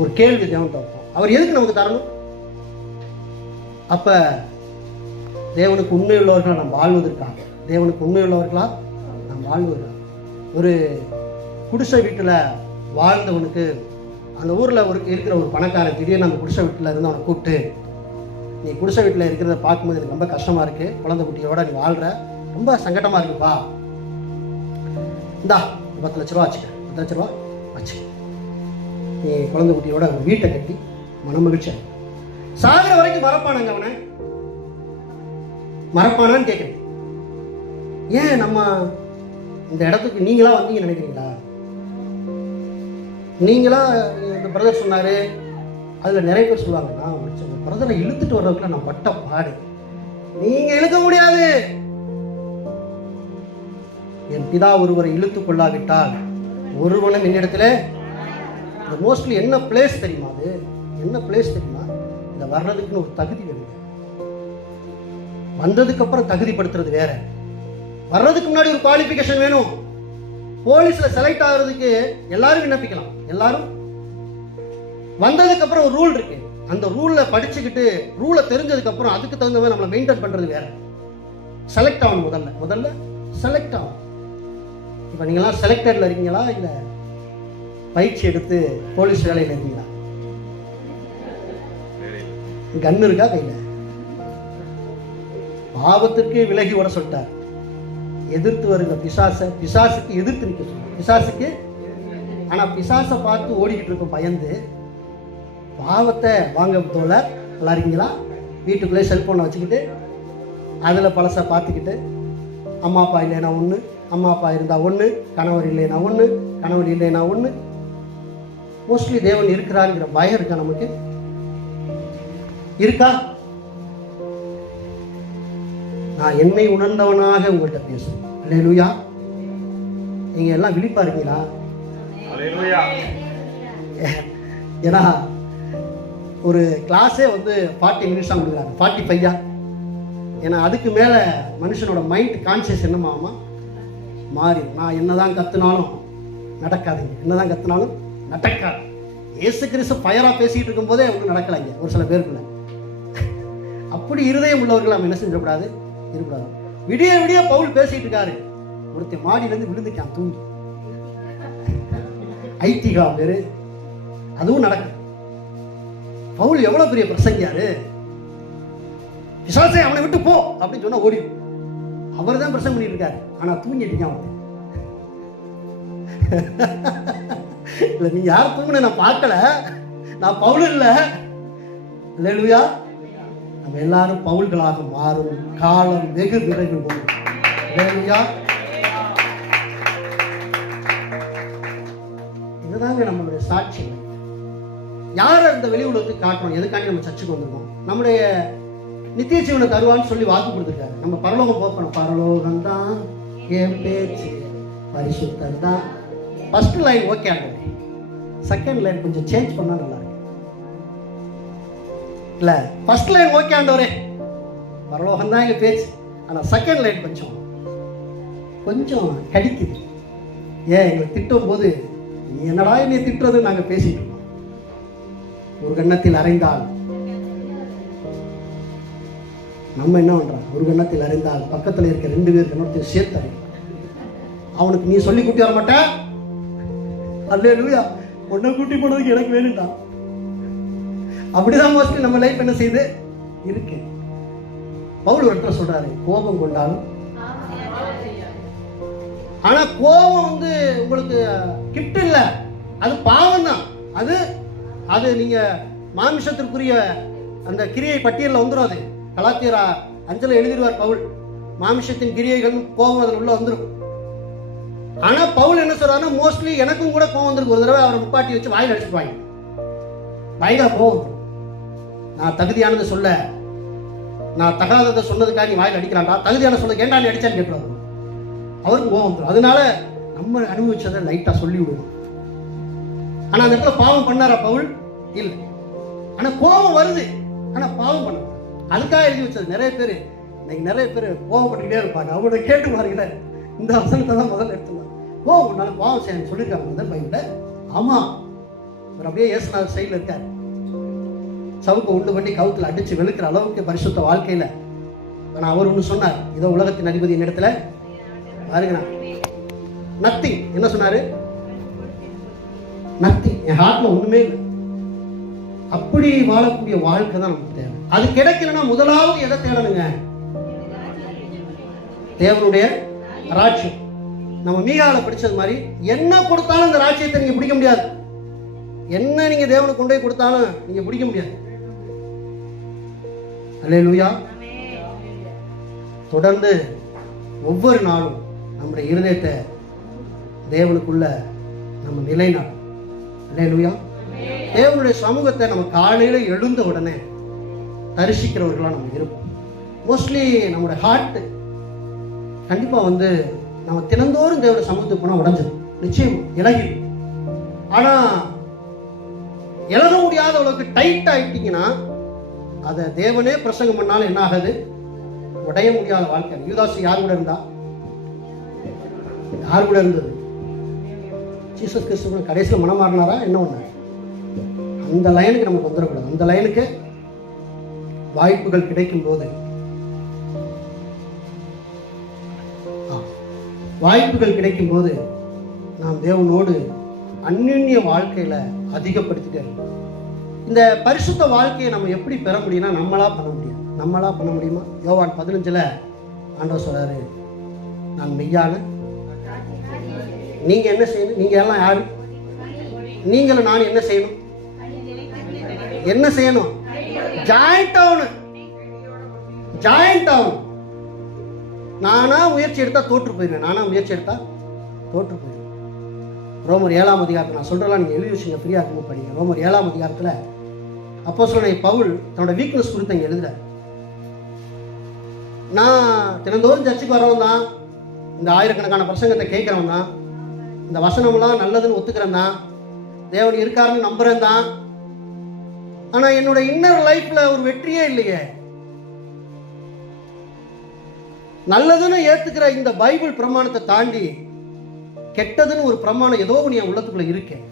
ஒரு கேள்வி தேவன் பார்ப்போம், அவர் எதுக்கு நமக்கு தரணும்? அப்ப தேவனுக்கு உண்மையுள்ளவர்களா நாம் வாழ்வதற்காக, தேவனுக்கு உண்மையுள்ளவர்களா நாம் வாழ்வதற்காக. ஒரு குடிசை வீட்டில் வாழ்ந்தவனுக்கு அந்த ஊரில் இருக்கிற ஒரு பணக்காரன் திடீர்னு அந்த குடிசை வீட்டில் இருந்து அவனை கூப்பிட்டு, நீ குடிசை வீட்டில் இருக்கிறத பார்க்கும்போது எனக்கு ரொம்ப கஷ்டமாக இருக்குது, குழந்தை குட்டியோட நீ வாழ்கிற, ரொம்ப சங்கடமாக இருக்குப்பா, இந்தா 10 லட்ச ரூபா வச்சுக்க, 10 லட்ச ரூபா வச்சு நீ குழந்தை குட்டியோட வீட்டை கட்டி மனமகிழ்ச்சியா சாகிற வரைக்கும் மறப்பானாங்க அவனை? மறப்பானான்னு கேட்குறேன். ஏன் நம்ம இந்த இடத்துக்கு நீங்களா வந்தீங்க நினைக்கிறீங்களா? நீங்களா இந்த பிரதர் சொன்னாரு, அதில் நிறைய பேர் சொல்லுவாங்க, நான் பிரதரை இழுத்துட்டு வர்றதுக்குள்ள நான் பட்ட பாடு. நீங்க இழுக்க முடியாது. என் பிதா ஒருவரை இழுத்துக் கொள்ளாவிட்டால் ஒருவனும் என்னிடத்துல. மோஸ்ட்லி என்ன பிளேஸ் தெரியுமா? அது என்ன பிளேஸ் தெரியுமா? இந்த வர்றதுக்குன்னு ஒரு தகுதி வேணும். வந்ததுக்கு அப்புறம் தகுதிப்படுத்துறது வேற, வர்றதுக்கு முன்னாடி ஒரு குவாலிஃபிகேஷன் வேணும். போலீஸ்ல செலக்ட் ஆகிறதுக்கு எல்லாரும் விண்ணப்பிக்கலாம், எல்லாரும். வந்ததுக்கு அப்புறம் ஒரு ரூல் இருக்கு, அந்த ரூல்ல படிச்சுக்கிட்டு ரூலை தெரிஞ்சதுக்கு அப்புறம் அதுக்கு தகுந்த மாதிரி நம்மளை மெயின்டைன் பண்றது வேற. செலக்ட் ஆகணும், முதல்ல செலக்ட் ஆகணும். இப்ப நீங்களாம் செலக்டட்ல இருக்கீங்களா, இல்ல பயிற்சி எடுத்து போலீஸ் வேலையில இருக்கீங்களா? கண்ணு இருக்கா கையில? பாவத்திற்கு விலகி வர சொல்லிட்டார். எதிர்த்து வருங்க பிசாசுக்கு எதிர்த்து நிற்க சொல்லுங்க, பிசாசுக்கு. ஆனா பிசாசை பார்த்து ஓடிக்கிட்டு இருக்கும் பயந்து. பாவத்தை வாங்க தோல நல்லா இருக்கீங்களா? வீட்டுக்குள்ளே செல்போனை வச்சுக்கிட்டு அதில் பழசை பார்த்துக்கிட்டு, அம்மா அப்பா இல்லைனா ஒன்று, அம்மா அப்பா இருந்தால் ஒன்று, கணவர் இல்லைனா ஒன்று, கணவர் இல்லைனா ஒன்று. மோஸ்ட்லி தேவன் இருக்கிறாருங்கிற பயம் இருக்கா நமக்கு? இருக்கா? நான் என்னை உணர்ந்தவனாக உங்கள்கிட்ட பேசுறேன். அல்லேலூயா. நீங்க எல்லாம் விழிப்பா இருக்கீங்களா? அல்லேலூயா. ஏன்னா ஒரு கிளாஸே 40 மினிட்ஸ் கொடுக்குறாங்க, 45. ஏன்னா அதுக்கு மேல மனுஷனோட மைண்ட் கான்சியஸ் என்னமாமா மாறி. நான் என்னதான் கத்துனாலும் நடக்காதுங்க, என்னதான் கத்துனாலும் நடக்காது. இயேசு கிறிஸ்து ஃபயரா பேசிட்டு இருக்கும் போதே ஒன்றும் நடக்கலைங்க ஒரு சில பேருக்குள்ள. அப்படி இருதயம் உள்ளவர்கள் நம்ம என்ன செஞ்சக்கூடாது, இருக்கக்கூடாது. விடிய விடிய பவுல் பேசிட்டு இருக்காரு, ஒருத்தர் மாடியிலேருந்து விழுந்துட்டான் தூங்கி. ஐத்திகா பேரு, அதுவும் நடக்கும். பவுல் எவ்வளவு பெரிய பிரசங்கியாரு, பிசாசே அவனை விட்டு போ அப்படின்னு சொன்னா ஓடி. அவர் தான் பிரசங்கம் பண்ணிட்டு இருக்காரு, ஆனா தூங்கிட்டு இருக்கான். இல்லை, நீ யார் தூங்குன நான் பார்க்கல, நான் பவுல் இல்லை. அல்லேலூயா. நம்ம எல்லாரும் பவுல்களாக மாறும் காலம் வெகு விரைவில் வரும். அல்லேலூயா. இதுதாங்க நம்மளுடைய சாட்சி. யாரை இந்த வெளி உலகத்துக்கு காட்டுறோம்? எதுக்காண்டி நம்ம சர்ச்சுக்கு வந்திருக்கோம்? நம்முடைய நித்திய ஜீவனை தருவான்னு சொல்லி வாக்கு கொடுத்துருக்காரு. நம்ம பரலோகம் போகணும். பரலோகம் தான் என் பேச்சு, பரிசுத்தம் தான். ஃபர்ஸ்ட் லைன் ஓகே ஆண்டவரே, செகண்ட் லைன் கொஞ்சம் சேஞ்ச் பண்ணா நல்லா இருக்கு. இல்ல, ஃபர்ஸ்ட் லைன் ஓகே ஆண்டவரே, பரலோகம் தான் எங்க பேச்சு, ஆனா செகண்ட் லைன் கொஞ்சம் கடிக்குது. ஏன் எங்களை திட்டும் போது நீ என்னடா என்னை திட்டுறது நாங்க பேசிட்டு இருக்கோம். ஒரு கன்னத்தில் அறைந்தால் நம்ம என்ன பண்றோம்? ஒரு கன்னத்தில் அறைந்தால் பக்கத்தில் இருக்க 2 பேர் கன்னத்தையும் சேர்த்து அறியும். அவனுக்கு நீ சொல்லி கூட்டி வர மாட்டேன். அல்லேலூயா. உன்னை கூட்டி போனதுக்கு எனக்கு வேணும்டா. அப்படிதான் மோஸ்ட்லி நம்ம லைஃப் என்ன செய்யுது இருக்கு. பவுல் ஒரு இடத்துல சொல்றாரு, கோபம் கொண்டாலும், ஆனா கோபம் உங்களுக்கு கிஃப்ட் இல்ல, அது பாவம் தான். அது நீங்க மாமிசத்திற்குரிய அந்த கிரியை பட்டியலில் வந்துடும். அது கலாத்தியர் 5 எழுதிடுவார் பவுல். மாமிசத்தின் கிரியைகள் கோபம் அதில் உள்ள வந்துடும். ஆனா பவுல் என்ன சொல்றாருன்னா, மோஸ்ட்லி எனக்கும் கூட கோபம் வந்துருக்கு. ஒரு தடவை அவரை முப்பாட்டி வச்சு வாயில் அடிச்சுப்பாங்க. பயங்கர கோபம். நான் தகுதியானதை சொல்ல, நான் தகாததை சொன்னதுக்காக நீ வாயில் அடிக்கிறான்டா, தகுதியான சொல்ல ஏன்டா நீ அடிச்சான்னு கேட்டுருவாரு. அவருக்கு கோபம் வந்துடும். அதனால நம்ம அனுபவிச்சதை லைட்டா சொல்லி விடுவோம். ஆனா அந்த இடத்துல பாவம் பண்ணாரா பவுல்? இல்லை. ஆனா கோபம் வருது, ஆனா பாவம் பண்ண. அதுக்காக எழுதி வச்சது. நிறைய பேர் கோபப்பட்டுக்கிட்டே இருப்பாங்க. அவங்களோட கேட்டு பாருங்க, இந்த வசனத்தை தான் முதல்ல எடுத்துவாங்க. உன்னால பாவம் செய்ய சொல்லியிருக்காங்க முதல் பைபிள்ல. ஆமா, அவர் அப்படியே இயேசுநாதர் சைடில் இருக்கார். சவுக்கு உண்டு பண்ணி கவுத்துல அடிச்சு வெளுக்கிற அளவுக்கு பரிசுத்த வாழ்க்கையில. ஆனா அவர் ஒண்ணு சொன்னார், இதோ உலகத்தின் அதிபதி இந்த இடத்துல பாருங்க, நத்திங். என்ன சொன்னாரு? நத்திங். என் ஹார்ட்ல ஒண்ணுமே இல்லை. அப்படி வாழக்கூடிய வாழ்க்கை தான் நமக்கு தேவை. அது கிடைக்கலன்னா முதலாவது எதை தேடணுங்க? தேவனுடைய ராஜ்யம். நம்ம மீகால படிச்சது மாதிரி, என்ன கொடுத்தாலும் இந்த ராஜ்யத்தை நீங்க பிடிக்க முடியாது. என்ன நீங்க தேவனுக்கு கொண்டு போய் கொடுத்தாலும் நீங்க பிடிக்க முடியாது. அல்லேலூயா. தொடர்ந்து ஒவ்வொரு நாளும் நம்முடைய இருதயத்தை தேவனுக்குள்ள நம்ம நிலைநாட்டும். அல்லேலூயா. தேவனுடைய சமூகத்தை நம்ம காலையில எழுந்த உடனே தரிசிக்கிறவர்களா நம்ம இருப்போம். மோஸ்ட்லி நம்முடைய ஹார்ட் கண்டிப்பா நம்ம தினந்தோறும் தேவனுடைய சமூகத்துக்கு போனா உடஞ்சிடும், நிச்சயம் இலகிடும். ஆனா இழக முடியாத அளவுக்கு டைட் ஆயிட்டீங்கன்னா, அதை தேவனே பிரசங்கம் பண்ணாலும் என்ன ஆகுது? உடைய முடியாத வாழ்க்கை. யூதாஸ் யார் கூட இருந்தா? யார் கூட இருந்தது? ஜீசஸ் கிறிஸ்து. கடைசியில் மனம் மாறினாரா? என்ன பண்ணார்? அந்த லைனுக்கு நமக்கு வந்துடக்கூடாது. அந்த லைனுக்கு வாய்ப்புகள் கிடைக்கும் போது, நாம் தேவனோடு அந்நிய வாழ்க்கையில அதிகப்படுத்திட்டே இருக்கோம். இந்த பரிசுத்த வாழ்க்கையை நம்ம எப்படி பெற முடியும்னா, நம்மளா பண்ண முடியுமா? யோவான் 15 ஆண்டவர் சொல்றாரு, நான் மெய்யான. நீங்க என்ன செய்யணும்? நீங்க எல்லாம் யாரு? நீங்களும் நான் என்ன செய்யணும்? ஜாயிண்ட் ஆகணும். நானா முயற்சி எடுத்தா தோற்று போயிடுவேன். ரோமர் 7ஆம் அதிகாரத்தில் நான் சொல்றேன், நீங்க எழுதி வச்சுங்க, ஃப்ரீயா இருக்கும் படிங்க. ரோமர் 7ஆம் அதிகாரத்தில் அப்போஸ்தலனாகிய பவுல் தன்னோட வீக்னஸ் குறித்து இங்க எழுதுறார். நான் தினந்தோறும் சர்ச்சுக்கு வரவன் தான், இந்த ஆயிரக்கணக்கான பிரசங்கத்தை கேட்கிறவன் தான், இந்த வசனம்லாம் நல்லதுன்னு ஒத்துக்கிறேன் தான், தேவன் இருக்காருன்னு நம்புறேன் தான். ஆனா என்னோட இன்னர் லைஃப்ல ஒரு வெற்றியே இல்லையே. நல்லதுன்னு ஏத்துக்கிற இந்த பைபிள் பிரமாணத்தை தாண்டி கெட்டதுன்னு ஒரு பிரமாணம் ஏதோ நீ உள்ளத்துக்குள்ள இருக்கேன்.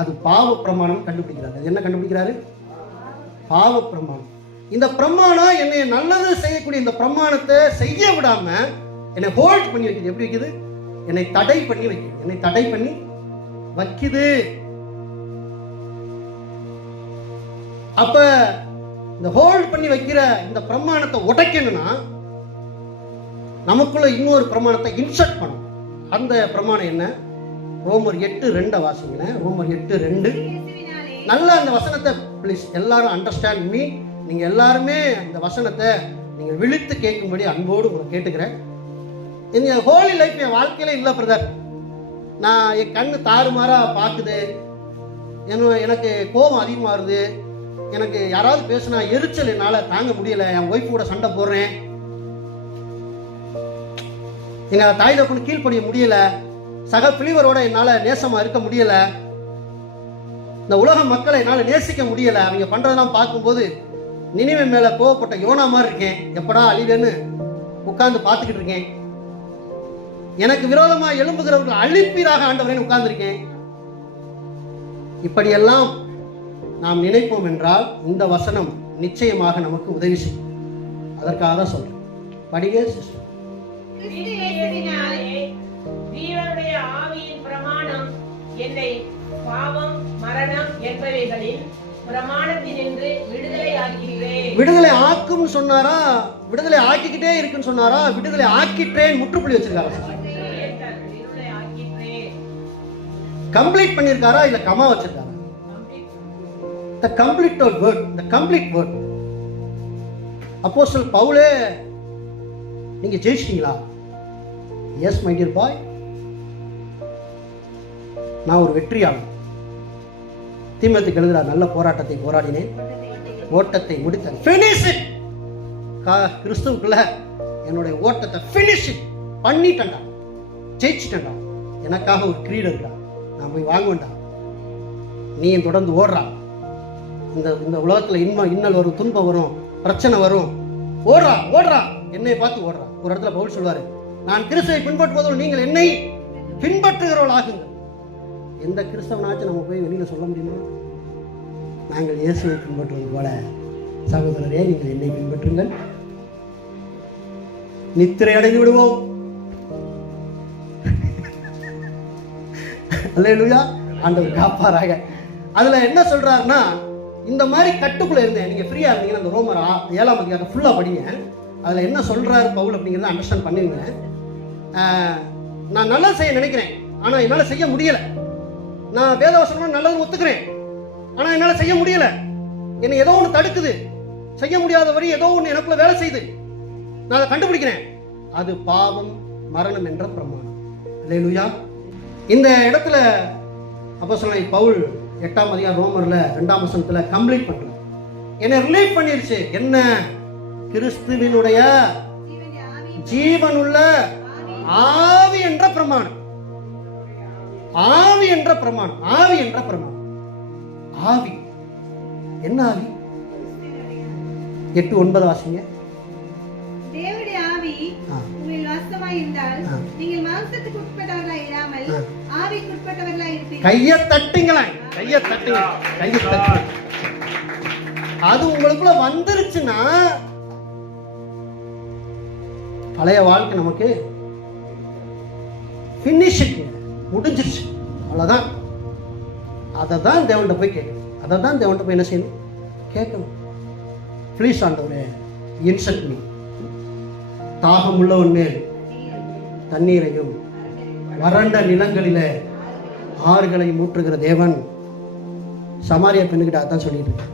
அது பாவ பிரமாணம் கண்டுபிடிக்கிறாரு. அது என்ன கண்டுபிடிக்கிறாரு? பாவ பிரமாணம். இந்த பிரமாணம் என்னை நல்லது செய்யக்கூடிய இந்த பிரமாணத்தை செய்ய விடாம என்னை ஹோல்ட் பண்ணி வைக்குது. எப்படி வைக்குது? என்னை தடை பண்ணி வைக்குது. அப்ப இந்த ஹோல்ட் பண்ணி வைக்கிற இந்த பிரமாணத்தை உடைக்கணும்னா நமக்குள்ள இன்னொரு பிரமாணத்தை இன்சர்ட் பண்ணணும். அந்த பிரமாணம் என்ன? ரோமர் 8:2 வாசிங்களேன். ரோமர் 8:2. நல்லா அந்த வசனத்தை ப்ளீஸ் எல்லாரும் அண்டர்ஸ்டாண்ட் மீ. நீங்கள் எல்லாருமே இந்த வசனத்தை நீங்கள் விழித்து கேட்கும்படி அன்போடு உங்களை கேட்டுக்கிறேன். இந்த ஹோலி லைஃப் என் வாழ்க்கையில இல்லை பிரதர். நான் என் கண்ணு தாறுமாறாக பார்க்குது, எனக்கு கோபம் அதிகமாக வருது, எனக்கு யாராவது பேசுனா எரிச்சல் என்னால் தாங்க முடியல, என் ஒய்ஃப் கூட சண்டை போடுறேன், எங்கள் தாய் தகப்பனுக்கு கீழ்ப்படிய முடியல, சக பிளிவரோட என்னால் நேசமாக இருக்க முடியல, இந்த உலக மக்களை என்னால் நேசிக்க முடியல, அவங்க பண்ணுறதெல்லாம் பார்க்கும்போது நினிவே மேலே கோவப்பட்ட யோனா மாதிரி இருக்கேன், எப்படா அழிவேன்னு உட்கார்ந்து பார்த்துக்கிட்டு இருக்கேன், எனக்கு விரோதமாக எழும்புகிறவர்கள் அழிப்பீராக ஆண்டவரேன்னு உட்கார்ந்துருக்கேன். இப்படியெல்லாம் நாம் நினைப்போம் என்றால் இந்த வசனம் நிச்சயமாக நமக்கு உதவி செய்யும். அதற்காக தான் சொல்றேன். படிங்க சிஸ்டர். தேவனுடைய ஆவியின் பிரமாணம் என்னை பாவம் மரணம் என்பவைகளின் பிரமாணத்தினின்று விடுதலை ஆக்குகிறேன். விடுதலை ஆக்கும் சொன்னாரா, விடுதலை ஆக்கிக்கிட்டே இருக்குன்னு சொன்னாரா, விடுதலை ஆக்கிட்டேன் முற்றுப்புள்ளி வச்சிருக்காரா, கம்ப்ளீட் பண்ணிருக்காரா இல்ல கமா வச்சிருக்காரா? the complete word, the complete word. அப்போஸ்தலர் பவுலே நீங்க ஜெயிச்சிட்டீங்களா? எஸ் மை டியர் பாய், நான் ஒரு வெற்றியாளன். தீமோத்தேயுக்கு எழுதுறார், நல்ல போராட்டத்தை போராடினேன், ஓட்டத்தை முடித்தேன். finish it. கிறிஸ்துவுக்குள்ள என்னுடைய ஓட்டத்தை finish it பண்ணிட்டேன்டா, ஜெயிச்சிட்டேன்டா. எனக்காக ஒரு கிரீடம் இருக்கா, நான் போய் வாங்க வேண்டாம், நீ தொடர்ந்து ஓடுறா. இந்த உலகத்தில் இன்னல் வரும், துன்பம் வரும், பிரச்சனை வரும், ஓடுறா ஓடுறா, என்னை பார்த்து ஓடுறா. ஒரு இடத்துல பவுல் சொல்வாரு, நான் கிறிஸ்துவை பின்பற்றுவதோடு நீங்கள் என்னை பின்பற்றுகிறவர்கள் ஆகுங்கள். எந்த கிறிஸ்தவனாச்சும் நம்ம போய் வெளியில சொல்ல முடியுமா? நாங்கள் இயேசுவை பின்பற்றுவது போல சகோதரரே நீங்கள் என்னை பின்பற்றுங்கள், நித்திரை அடைந்து விடுவோம். அல்லேலூயா, ஆண்டவர் காப்பாராக. அதுல என்ன சொல்றாருன்னா, இந்த மாதிரி கட்டுக்குள்ள இருந்தேன். நீங்க ஃப்ரீயா இருந்தீங்கன்னா அந்த ரோமர் 7ஆம் அதிகாரம் ஃபுல்லா படிங்க. அதுல என்ன சொல்றாரு பவுல் அப்படிங்கிறத அண்டர்ஸ்டாண்ட் பண்ணுவீங்க. நான் நல்லா செய்ய நினைக்கிறேன், ஆனா என்னால செய்ய முடியல. நான் வேதவசனம் நல்லது ஒத்துக்கிறேன், ஆனா என்னால செய்ய முடியல. என்னை ஏதோ ஒன்று தடுக்குது, செய்ய முடியாத வரை ஏதோ ஒன்று எனக்குள்ள வேலை செய்யுது. நான் அதை கண்டுபிடிக்கிறேன், அது பாவம் மரணம் என்ற பிரமாணம். அல்லேலூயா. இந்த இடத்துல அப்போஸ்தலன் பவுல் 8ஆம் அதிகாரம் ரோமர்ல 2ஆம் வசனத்துல கம்ப்ளீட் பண்றார். என்ன ரிலேட் பண்ணிருச்சு, என்ன கிறிஸ்துவினுடைய ஜீவனுள்ள ஆவி என்ற பிரமாணம். ஆவி என்ற பிரமாணம், ஆவி என்ற பிரமாணம். ஆவி என்ன ஆவி? 8:9 வாசிங்க. தேவனுடைய ஆவி உங்கள் வாசமாய் இருந்தால் நீங்கள் மாம்சத்துக்கு உட்பட்டவர்களாய் இராமல் ஆவிக்கு உட்பட்டவர்களாய் இருப்பீர்கள். கையை தட்டுங்களே, கையை தட்டுங்க, கையை தட்டுங்க. அது உங்களுக்குள்ள வந்துருச்சுன்னா பழைய வாழ்க்கை நமக்கு ஃபினிஷ், முடிஞ்சிருச்சு, அவ்வளவுதான். அதை தான் தேவன்கிட்ட போய் கேட்கணும், அதை தான் தேவன்கிட்ட போய் என்ன செய்யணும், கேட்கணும். ப்ளீஸ் ஆண்டவரே இன்செக்ட் மீ. தாகம் உள்ளவன் மேல் தண்ணீரையும் வறண்ட நிலங்களிலே ஆறுகளை ஊற்றுகிற தேவன் சமாரிய பெண்ணுக்கிட்ட அதான் சொல்லிட்டு இருக்கு.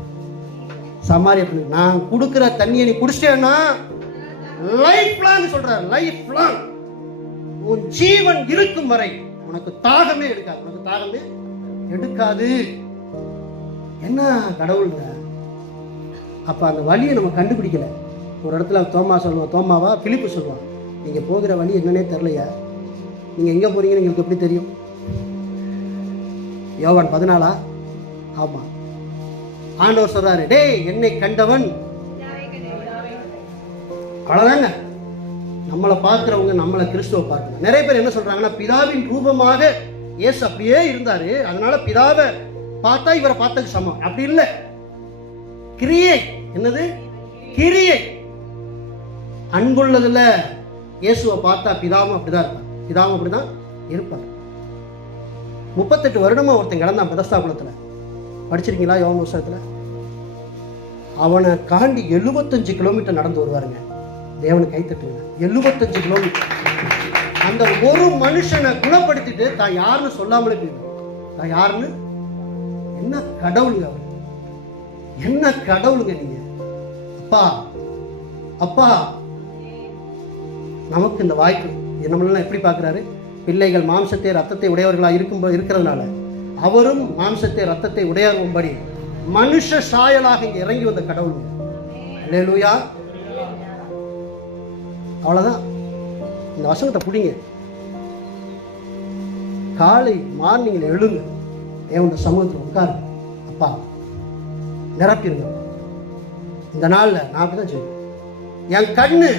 சமாரிய பெண்ணு, நான் கொடுக்கிற தண்ணியை நீ குடிச்சிட்டேன்னா லைஃப் லாங் சொல்றாரு, லைஃப் லாங் உன் ஜீவன் இருக்கும் வரை உனக்கு தாகமே எடுக்காது, உனக்கு தாகமே எடுக்காது. என்ன கடவுளுங்க. அப்ப அந்த வழியை நம்ம கண்டுபிடிக்கல. ஒரு இடத்துல தோமாவா பிலிப்பு சொல்லுவான், நீங்க போகிற வழி என்னன்னே தெரியலையா, நீங்க எங்க போறீங்கன்னு எங்களுக்கு எப்படி தெரியும்? யோவான் 14. ஆமா, ஆண்டவர் சொல்றாரு, டேய் என்னை கண்டவன். அவ்வளவுதாங்க. நம்மளை பார்க்கிறவங்க நம்மளை கிறிஸ்துவ பார்க்கணும். நிறைய பேர் என்ன சொல்றாங்கன்னா, பிதாவின் ரூபமாக இயேசு அப்படியே இருந்தாரு, அதனால பிதாவை பார்த்தா இவரை பார்த்ததுக்கு சமம். அப்படி இல்லை. கிரியை என்னது? கிரியை. அன்புள்ளதுல இயேசுவை பார்த்தா பிதாவும் அப்படிதான் இருப்பார், பிதாவும் அப்படிதான் இருப்பார். 38 வருடமா ஒருத்தன் கிடந்தான் பெதஸ்தா குளத்துல. படிச்சிருக்கீங்களா யோவான் புத்தகத்துல? அவனை காண்டி 75 கிலோமீட்டர் நடந்து வருவாருங்க. தேவனை கைத்தட்டுங்க. 75 கிலோமீட்டர். அந்த ஒரு மனுஷனை குணப்படுத்திட்டு தான் யாருன்னு சொல்லாமலே போயிடும். தான் யாருன்னு, என்ன கடவுளுங்க அவர், என்ன கடவுளுங்க நீங்க. அப்பா அப்பா நமக்கு இந்த வாய்ப்பு நம்மளெல்லாம் எப்படி பார்க்குறாரு? பிள்ளைகள் மாம்சத்தை ரத்தத்தை உடையவர்களாக இருக்கிறதுனால அவரும் மாம்சத்தை ரத்தத்தை உடையவும்படி மனுஷ சாயலாக இங்கே இறங்கி வந்த கடவுள். அல்லேலூயா. அவ்வளோதான். இந்த வசனத்தை பிடிங்க. காலை மார்னிங்கில் எழுங்க, தேவனுடைய சமூகத்தில் உட்காருங்க. அப்பா நிரப்பிடுங்க. இந்த நாளில் நான் அப்படிதான் செய்வேன். என் கண்ணு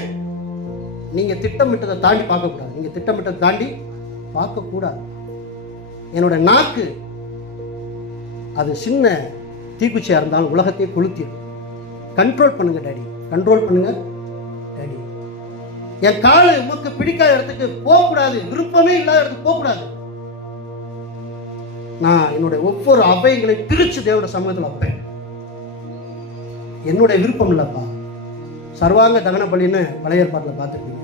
நீங்க திட்டமிட்டதை தாண்டி பார்க்கக்கூடாது. நீங்க திட்டமிட்டதை தாண்டி பார்க்கக்கூடாது. என்னோட நாக்கு அது சின்ன தீக்குச்சியா இருந்தாலும் உலகத்தையே கொளுத்திடும். கண்ட்ரோல் பண்ணுங்க டாடி, கண்ட்ரோல் பண்ணுங்க டாடி. என் காலு உமக்கு பிடிக்காத இடத்துக்கு போகக்கூடாது, விருப்பமே இல்லாத இடத்துக்கு போகக்கூடாது. நான் என்னுடைய ஒவ்வொரு அவைகளை பிரிச்சு தேவனுடைய சமூகத்தில் வைப்பேன். என்னுடைய விருப்பம் இல்லப்பா. சர்வாங்க தகன பலின்னு பழைய ஏற்பாட்டில் பார்த்துருக்கீங்க.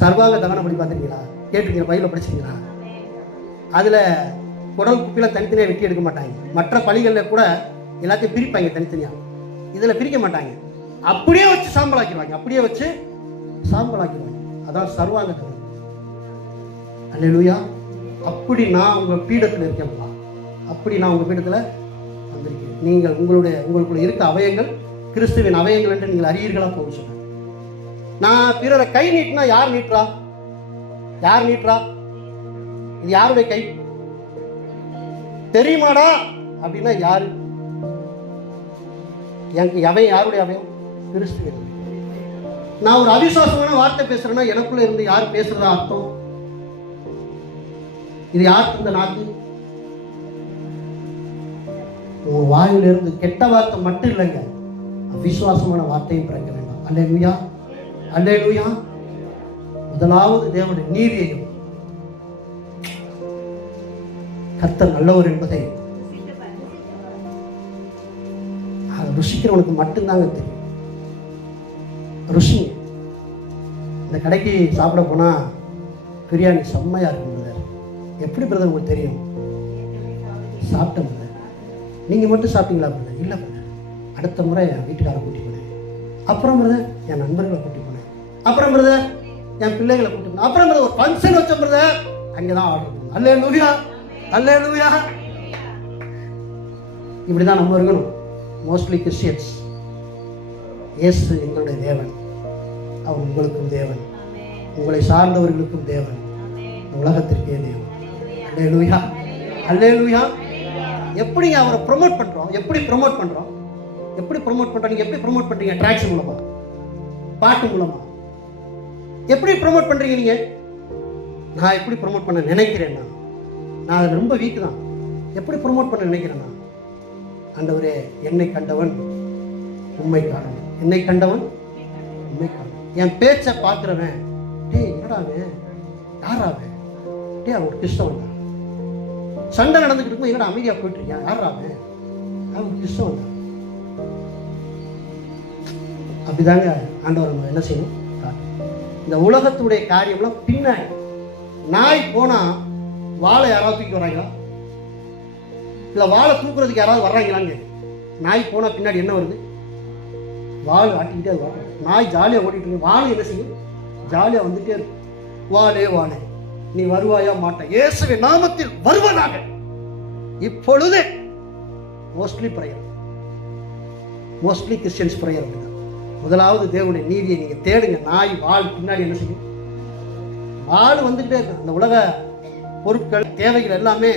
சர்வாங்க தகன பலி பார்த்துருக்கீங்களா? கேட்டுருக்கீங்க, பையில படிச்சிருக்கீங்களா? அதில் குடல் குப்பியில் தனித்தனியாக வெட்டி எடுக்க மாட்டாங்க. மற்ற பலிகளில் கூட எல்லாத்தையும் பிரிப்பாங்க தனித்தனியாக. இதில் பிரிக்க மாட்டாங்க. அப்படியே வச்சு சாம்பலாக்கிடுவாங்க. அப்படியே வச்சு சாம்பலாக்கிடுவாங்க. அதான் சர்வாங்க தகனம். அல்லேலூயா. அப்படி நான் உங்கள் பீடத்தில் இருக்கேன்ப்பா. அப்படி நான் உங்கள் பீடத்தில் வந்திருக்கேன். நீங்கள் உங்களுக்குள்ள இருக்க அவயங்கள் கிறிஸ்துவின் அவயங்கள் என்று நீங்கள் அறியீர்களா போக சொல்றேன். நான் பிறரை கை நீட்டினா யார் நீட்டுறா? யார் நீட்டுறா? இது யாருடைய கை தெரியுமாடா அப்படின்னா யாரு? எனக்கு அவன் யாருடைய அவயம்? கிறிஸ்துவின். நான் ஒரு அவிசுவாசமான வார்த்தை பேசுறேன்னா எனக்குள்ள இருந்து யார் பேசுறதா அர்த்தம்? இது யார் இந்த நாக்கு? உன் வாயிலிருந்து கெட்ட வார்த்தை மட்டும் இல்லைங்க, அவிசுவாசமான வார்த்தையும் பிறக்க வேண்டாம். அல்லேலூயா, அல்லேலூயா. முதலாவது தேவனுடைய நீதியையும் கர்த்தர் நல்லவர் என்பதை ருசிக்கிறவனுக்கு மட்டும்தாங்க தெரியும். ருசிங்க. இந்த கடைக்கு சாப்பிட போனா பிரியாணி செம்மையா இருக்கும் பிரதர். எப்படி பிரதர் உங்களுக்கு தெரியும்? சாப்பிட்டேன் பிரதர். நீங்க மட்டும் சாப்பிட்டீங்களா பிரதர்? இல்லை பிரதர், அடுத்த முறை என் வீட்டுக்காரை கூட்டி போனேன். அப்புறம் பிரதர் என் நண்பர்களை கூட்டி போனேன். அப்புறம் பிரதர் என் பிள்ளைகளை கூட்டி போனேன். அப்புறம் பிரதர் ஒரு ஃபங்க்ஷன் வச்ச பிரதர், அங்கேதான் ஆர்டர் பண்ணேன். அல்லேலூயா, அல்லேலூயா. இப்படிதான் நம்ம இருக்கணும். Mostly Christians. இயேசு எங்களுடைய தேவன், அவர் உங்களுக்கும் தேவன், உங்களை சார்ந்தவர்களுக்கும் தேவன், உலகத்திற்கே தேவன். அல்லேலூயா, அல்லேலூயா. எப்படிங்க அவரை ப்ரொமோட் பண்றோம்? எப்படி ப்ரொமோட் பண்றோம்? எப்படி ப்ரொமோட் பண்றோம்? நீங்க எப்படி ப்ரொமோட் பண்றீங்க? ட்ராக்ஸ் மூலமா, பாட்டு மூலமா எப்படி ப்ரொமோட் பண்றீங்க நீங்க? நான் எப்படி ப்ரொமோட் பண்ண நினைக்கிறேன்? நான் அதில் ரொம்ப வீக் தான். எப்படி ப்ரொமோட் பண்ண நினைக்கிறேன்? நான் ஆண்டவரே, என்னை கண்டவன் உண்மை காணவன், என்னை கண்டவன் உண்மை காணவன். என் பேச்சை பார்க்கிறவன், டேய் என்னடாவே, யாராவே, டே அவன் கிறிஸ்தவன் தான். சண்டை நடந்துக்கிட்டு இருக்கும், என்னடா அமைதியா போயிட்டு இருக்கியா, யாராவே, அவன் கிறிஸ்தவன் தான். அப்படிதாங்க ஆண்டவர் நம்ம என்ன செய்யணும்? இந்த உலகத்துடைய காரியம்லாம் பின்னாடி. நாய் போனா வாழை யாராவது தூக்கி வராங்களா? இல்லை வாழை தூக்குறதுக்கு யாராவது வர்றாங்களான்னு. நாய் போனா பின்னாடி என்ன வருது? வாழை ஆட்டிக்கிட்டே அது வாழை. நாய் ஜாலியாக ஓடிட்டு இருக்கு, வாழை என்ன செய்யும்? ஜாலியாக வந்துட்டே இருக்கும். வாழே வாழே, நீ வருவாயா மாட்டேன், இயேசுவின் நாமத்தில் வருவனாக இப்பொழுது. Mostly prayer, mostly Christians prayer. முதலாவது தேவனுடைய நீதியை நீங்க தேடுங்க. நாய் வாள் பின்னாடி என்ன செய்யும்? வாள் வந்துகிட்டே இருக்கு. அந்த உலக பொருட்கள் தேவைகள் எல்லாமே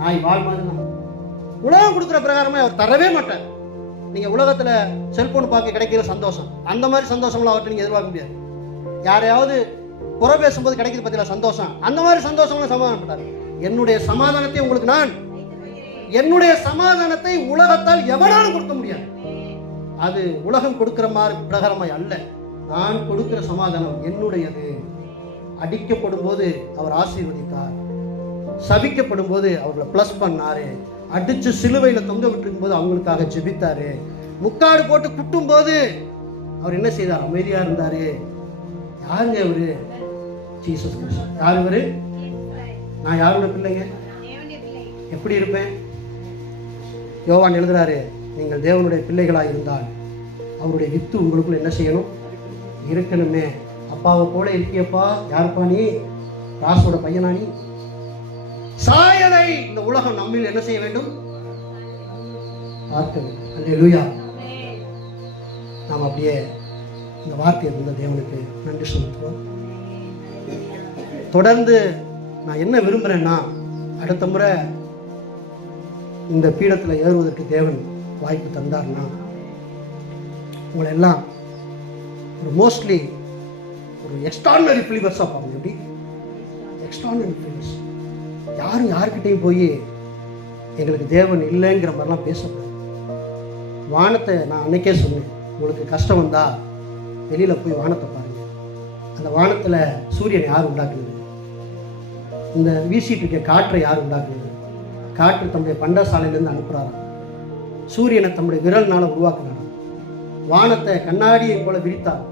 நாய் வாழ் மாதிரி தான். உலகம் கொடுக்குற பிரகாரமே அவர் தரவே மாட்டார். நீங்க உலகத்துல செல்போன் பார்க்க கிடைக்கிற சந்தோஷம், அந்த மாதிரி சந்தோஷம்லாம் அவர்கிட்ட நீங்க எதிர்பார்க்க முடியாது. யாரையாவது புற பேசும்போது கிடைக்கிது பார்த்தீங்களா சந்தோஷம், அந்த மாதிரி சந்தோஷம்லாம் சமாதானப்பட்டார். என்னுடைய சமாதானத்தை உங்களுக்கு நான், என்னுடைய சமாதானத்தை உலகத்தால் எவனாலும் கொடுக்க முடியாது. அது உலகம் கொடுக்கிற மாதிரி பிரகாரமாய் அல்ல. நான் கொடுக்கிற சமாதானம் என்னுடையது. அடிக்கப்படும் போது அவர் ஆசீர்வதித்தார், சபிக்கப்படும் போது அவர்களை பிளஸ் பண்ணாரு, அடிச்சு சிலுவையில தொங்க விட்டுருக்கும் போது அவங்களுக்காக ஜெபித்தாரு, முக்காடு போட்டு குட்டும் போது அவர் என்ன செய்தார்? அமைதியா இருந்தாரு. யாருங்க அவரு? Jesus Christ. யார் இவரு? நான் யாரோட பிள்ளைங்க? தேவனுடைய பிள்ளை. எப்படி இருப்பேன்? யோவான் எழுதுறாரு, நீங்கள் தேவனுடைய பிள்ளைகளாக இருந்தால் அவருடைய வித்து உங்களுக்குள்ள என்ன செய்யணும்? இருக்கணுமே. அப்பாவை போல இருக்கியப்பா. யாருப்பா நீ? ராசோட பையனா நீ? சாயலை இந்த உலகம் நம்மில் என்ன செய்ய வேண்டும்? பார்க்க வேண்டும். அல்லேலூயா. நாம் அப்படியே இந்த வார்த்தையை இருந்த தேவனுக்கு நன்றி செலுத்துவோம். தொடர்ந்து நான் என்ன விரும்புகிறேன்னா, அடுத்த முறை இந்த பீடத்தில் ஏறுவதற்கு தேவன் வாய்ப்பு தந்தார்னா, உங்களை எல்லாம் ஒரு மோஸ்ட்லி ஒரு எக்ஸ்ட்ரானரி ஃபிலிவர்ஸாக பாருங்க. எப்படி எக்ஸ்ட்ரானரி ஃபிலிவர்ஸ். யாரும் யாருக்கிட்டையும் போய் எங்களுக்கு தேவன் இல்லைங்கிற மாதிரிலாம் பேசக்கூடாது. வானத்தை நான் அன்னைக்கே சொன்னேன், உங்களுக்கு கஷ்டம் வந்தால் வெளியில் போய் வானத்தை பாருங்கள். அந்த வானத்தில் சூரியனை யார் உண்டாக்குனது? இந்த வீசிட்டு இருக்க காற்றை யார் உண்டாக்குனது? காற்று தம்முடைய பண்டசாலையிலேருந்து அனுப்புகிறாராம். சூரியனை தம்முடைய விரல்னால உருவாக்குறாராம். வானத்தை கண்ணாடியை போல விரித்தார்.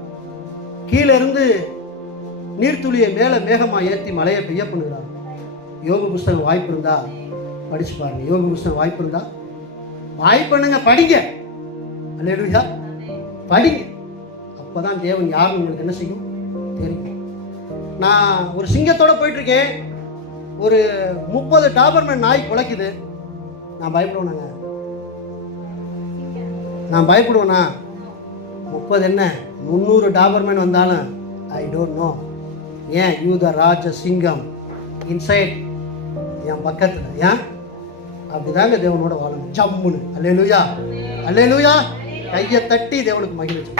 கீழே இருந்து நீர்த்துளியை மேலே மேகமாக ஏற்றி மழையை பெய்ய பண்ணுகிறார். யோக புஸ்தகம் வாய்ப்பு இருந்தா படிச்சு பாருங்க. யோக புஸ்தகம் வாய்ப்பு இருந்தா வாய்ப்புண்ணுங்க, படிங்க. அல்லேலூயா, படிங்க. அப்பதான் தேவன் யாரும் உங்களுக்கு என்ன செய்யும் தெரியும். நான் ஒரு சிங்கத்தோட போயிட்டு இருக்கேன். ஒரு 30 டாபர்மேன் நாய் குலைக்குது. நான் பயப்படுவேனாங்க? நான் பயப்படுவேனா? 30 என்ன 300 டாபர்மேன் வந்தாலும் ஐ டோன்ட் நோ. ஏன்? யூ த ராஜ சிங்கம் இன்சைட் என் பக்கத்தில். ஏன்? அப்படிதாங்க தேவனோட வாழணும். ஜம்முன்னு. அல்லேலூயா, அல்லேலூயா. கையை தட்டி தேவனுக்கு மகிழ்ச்சி.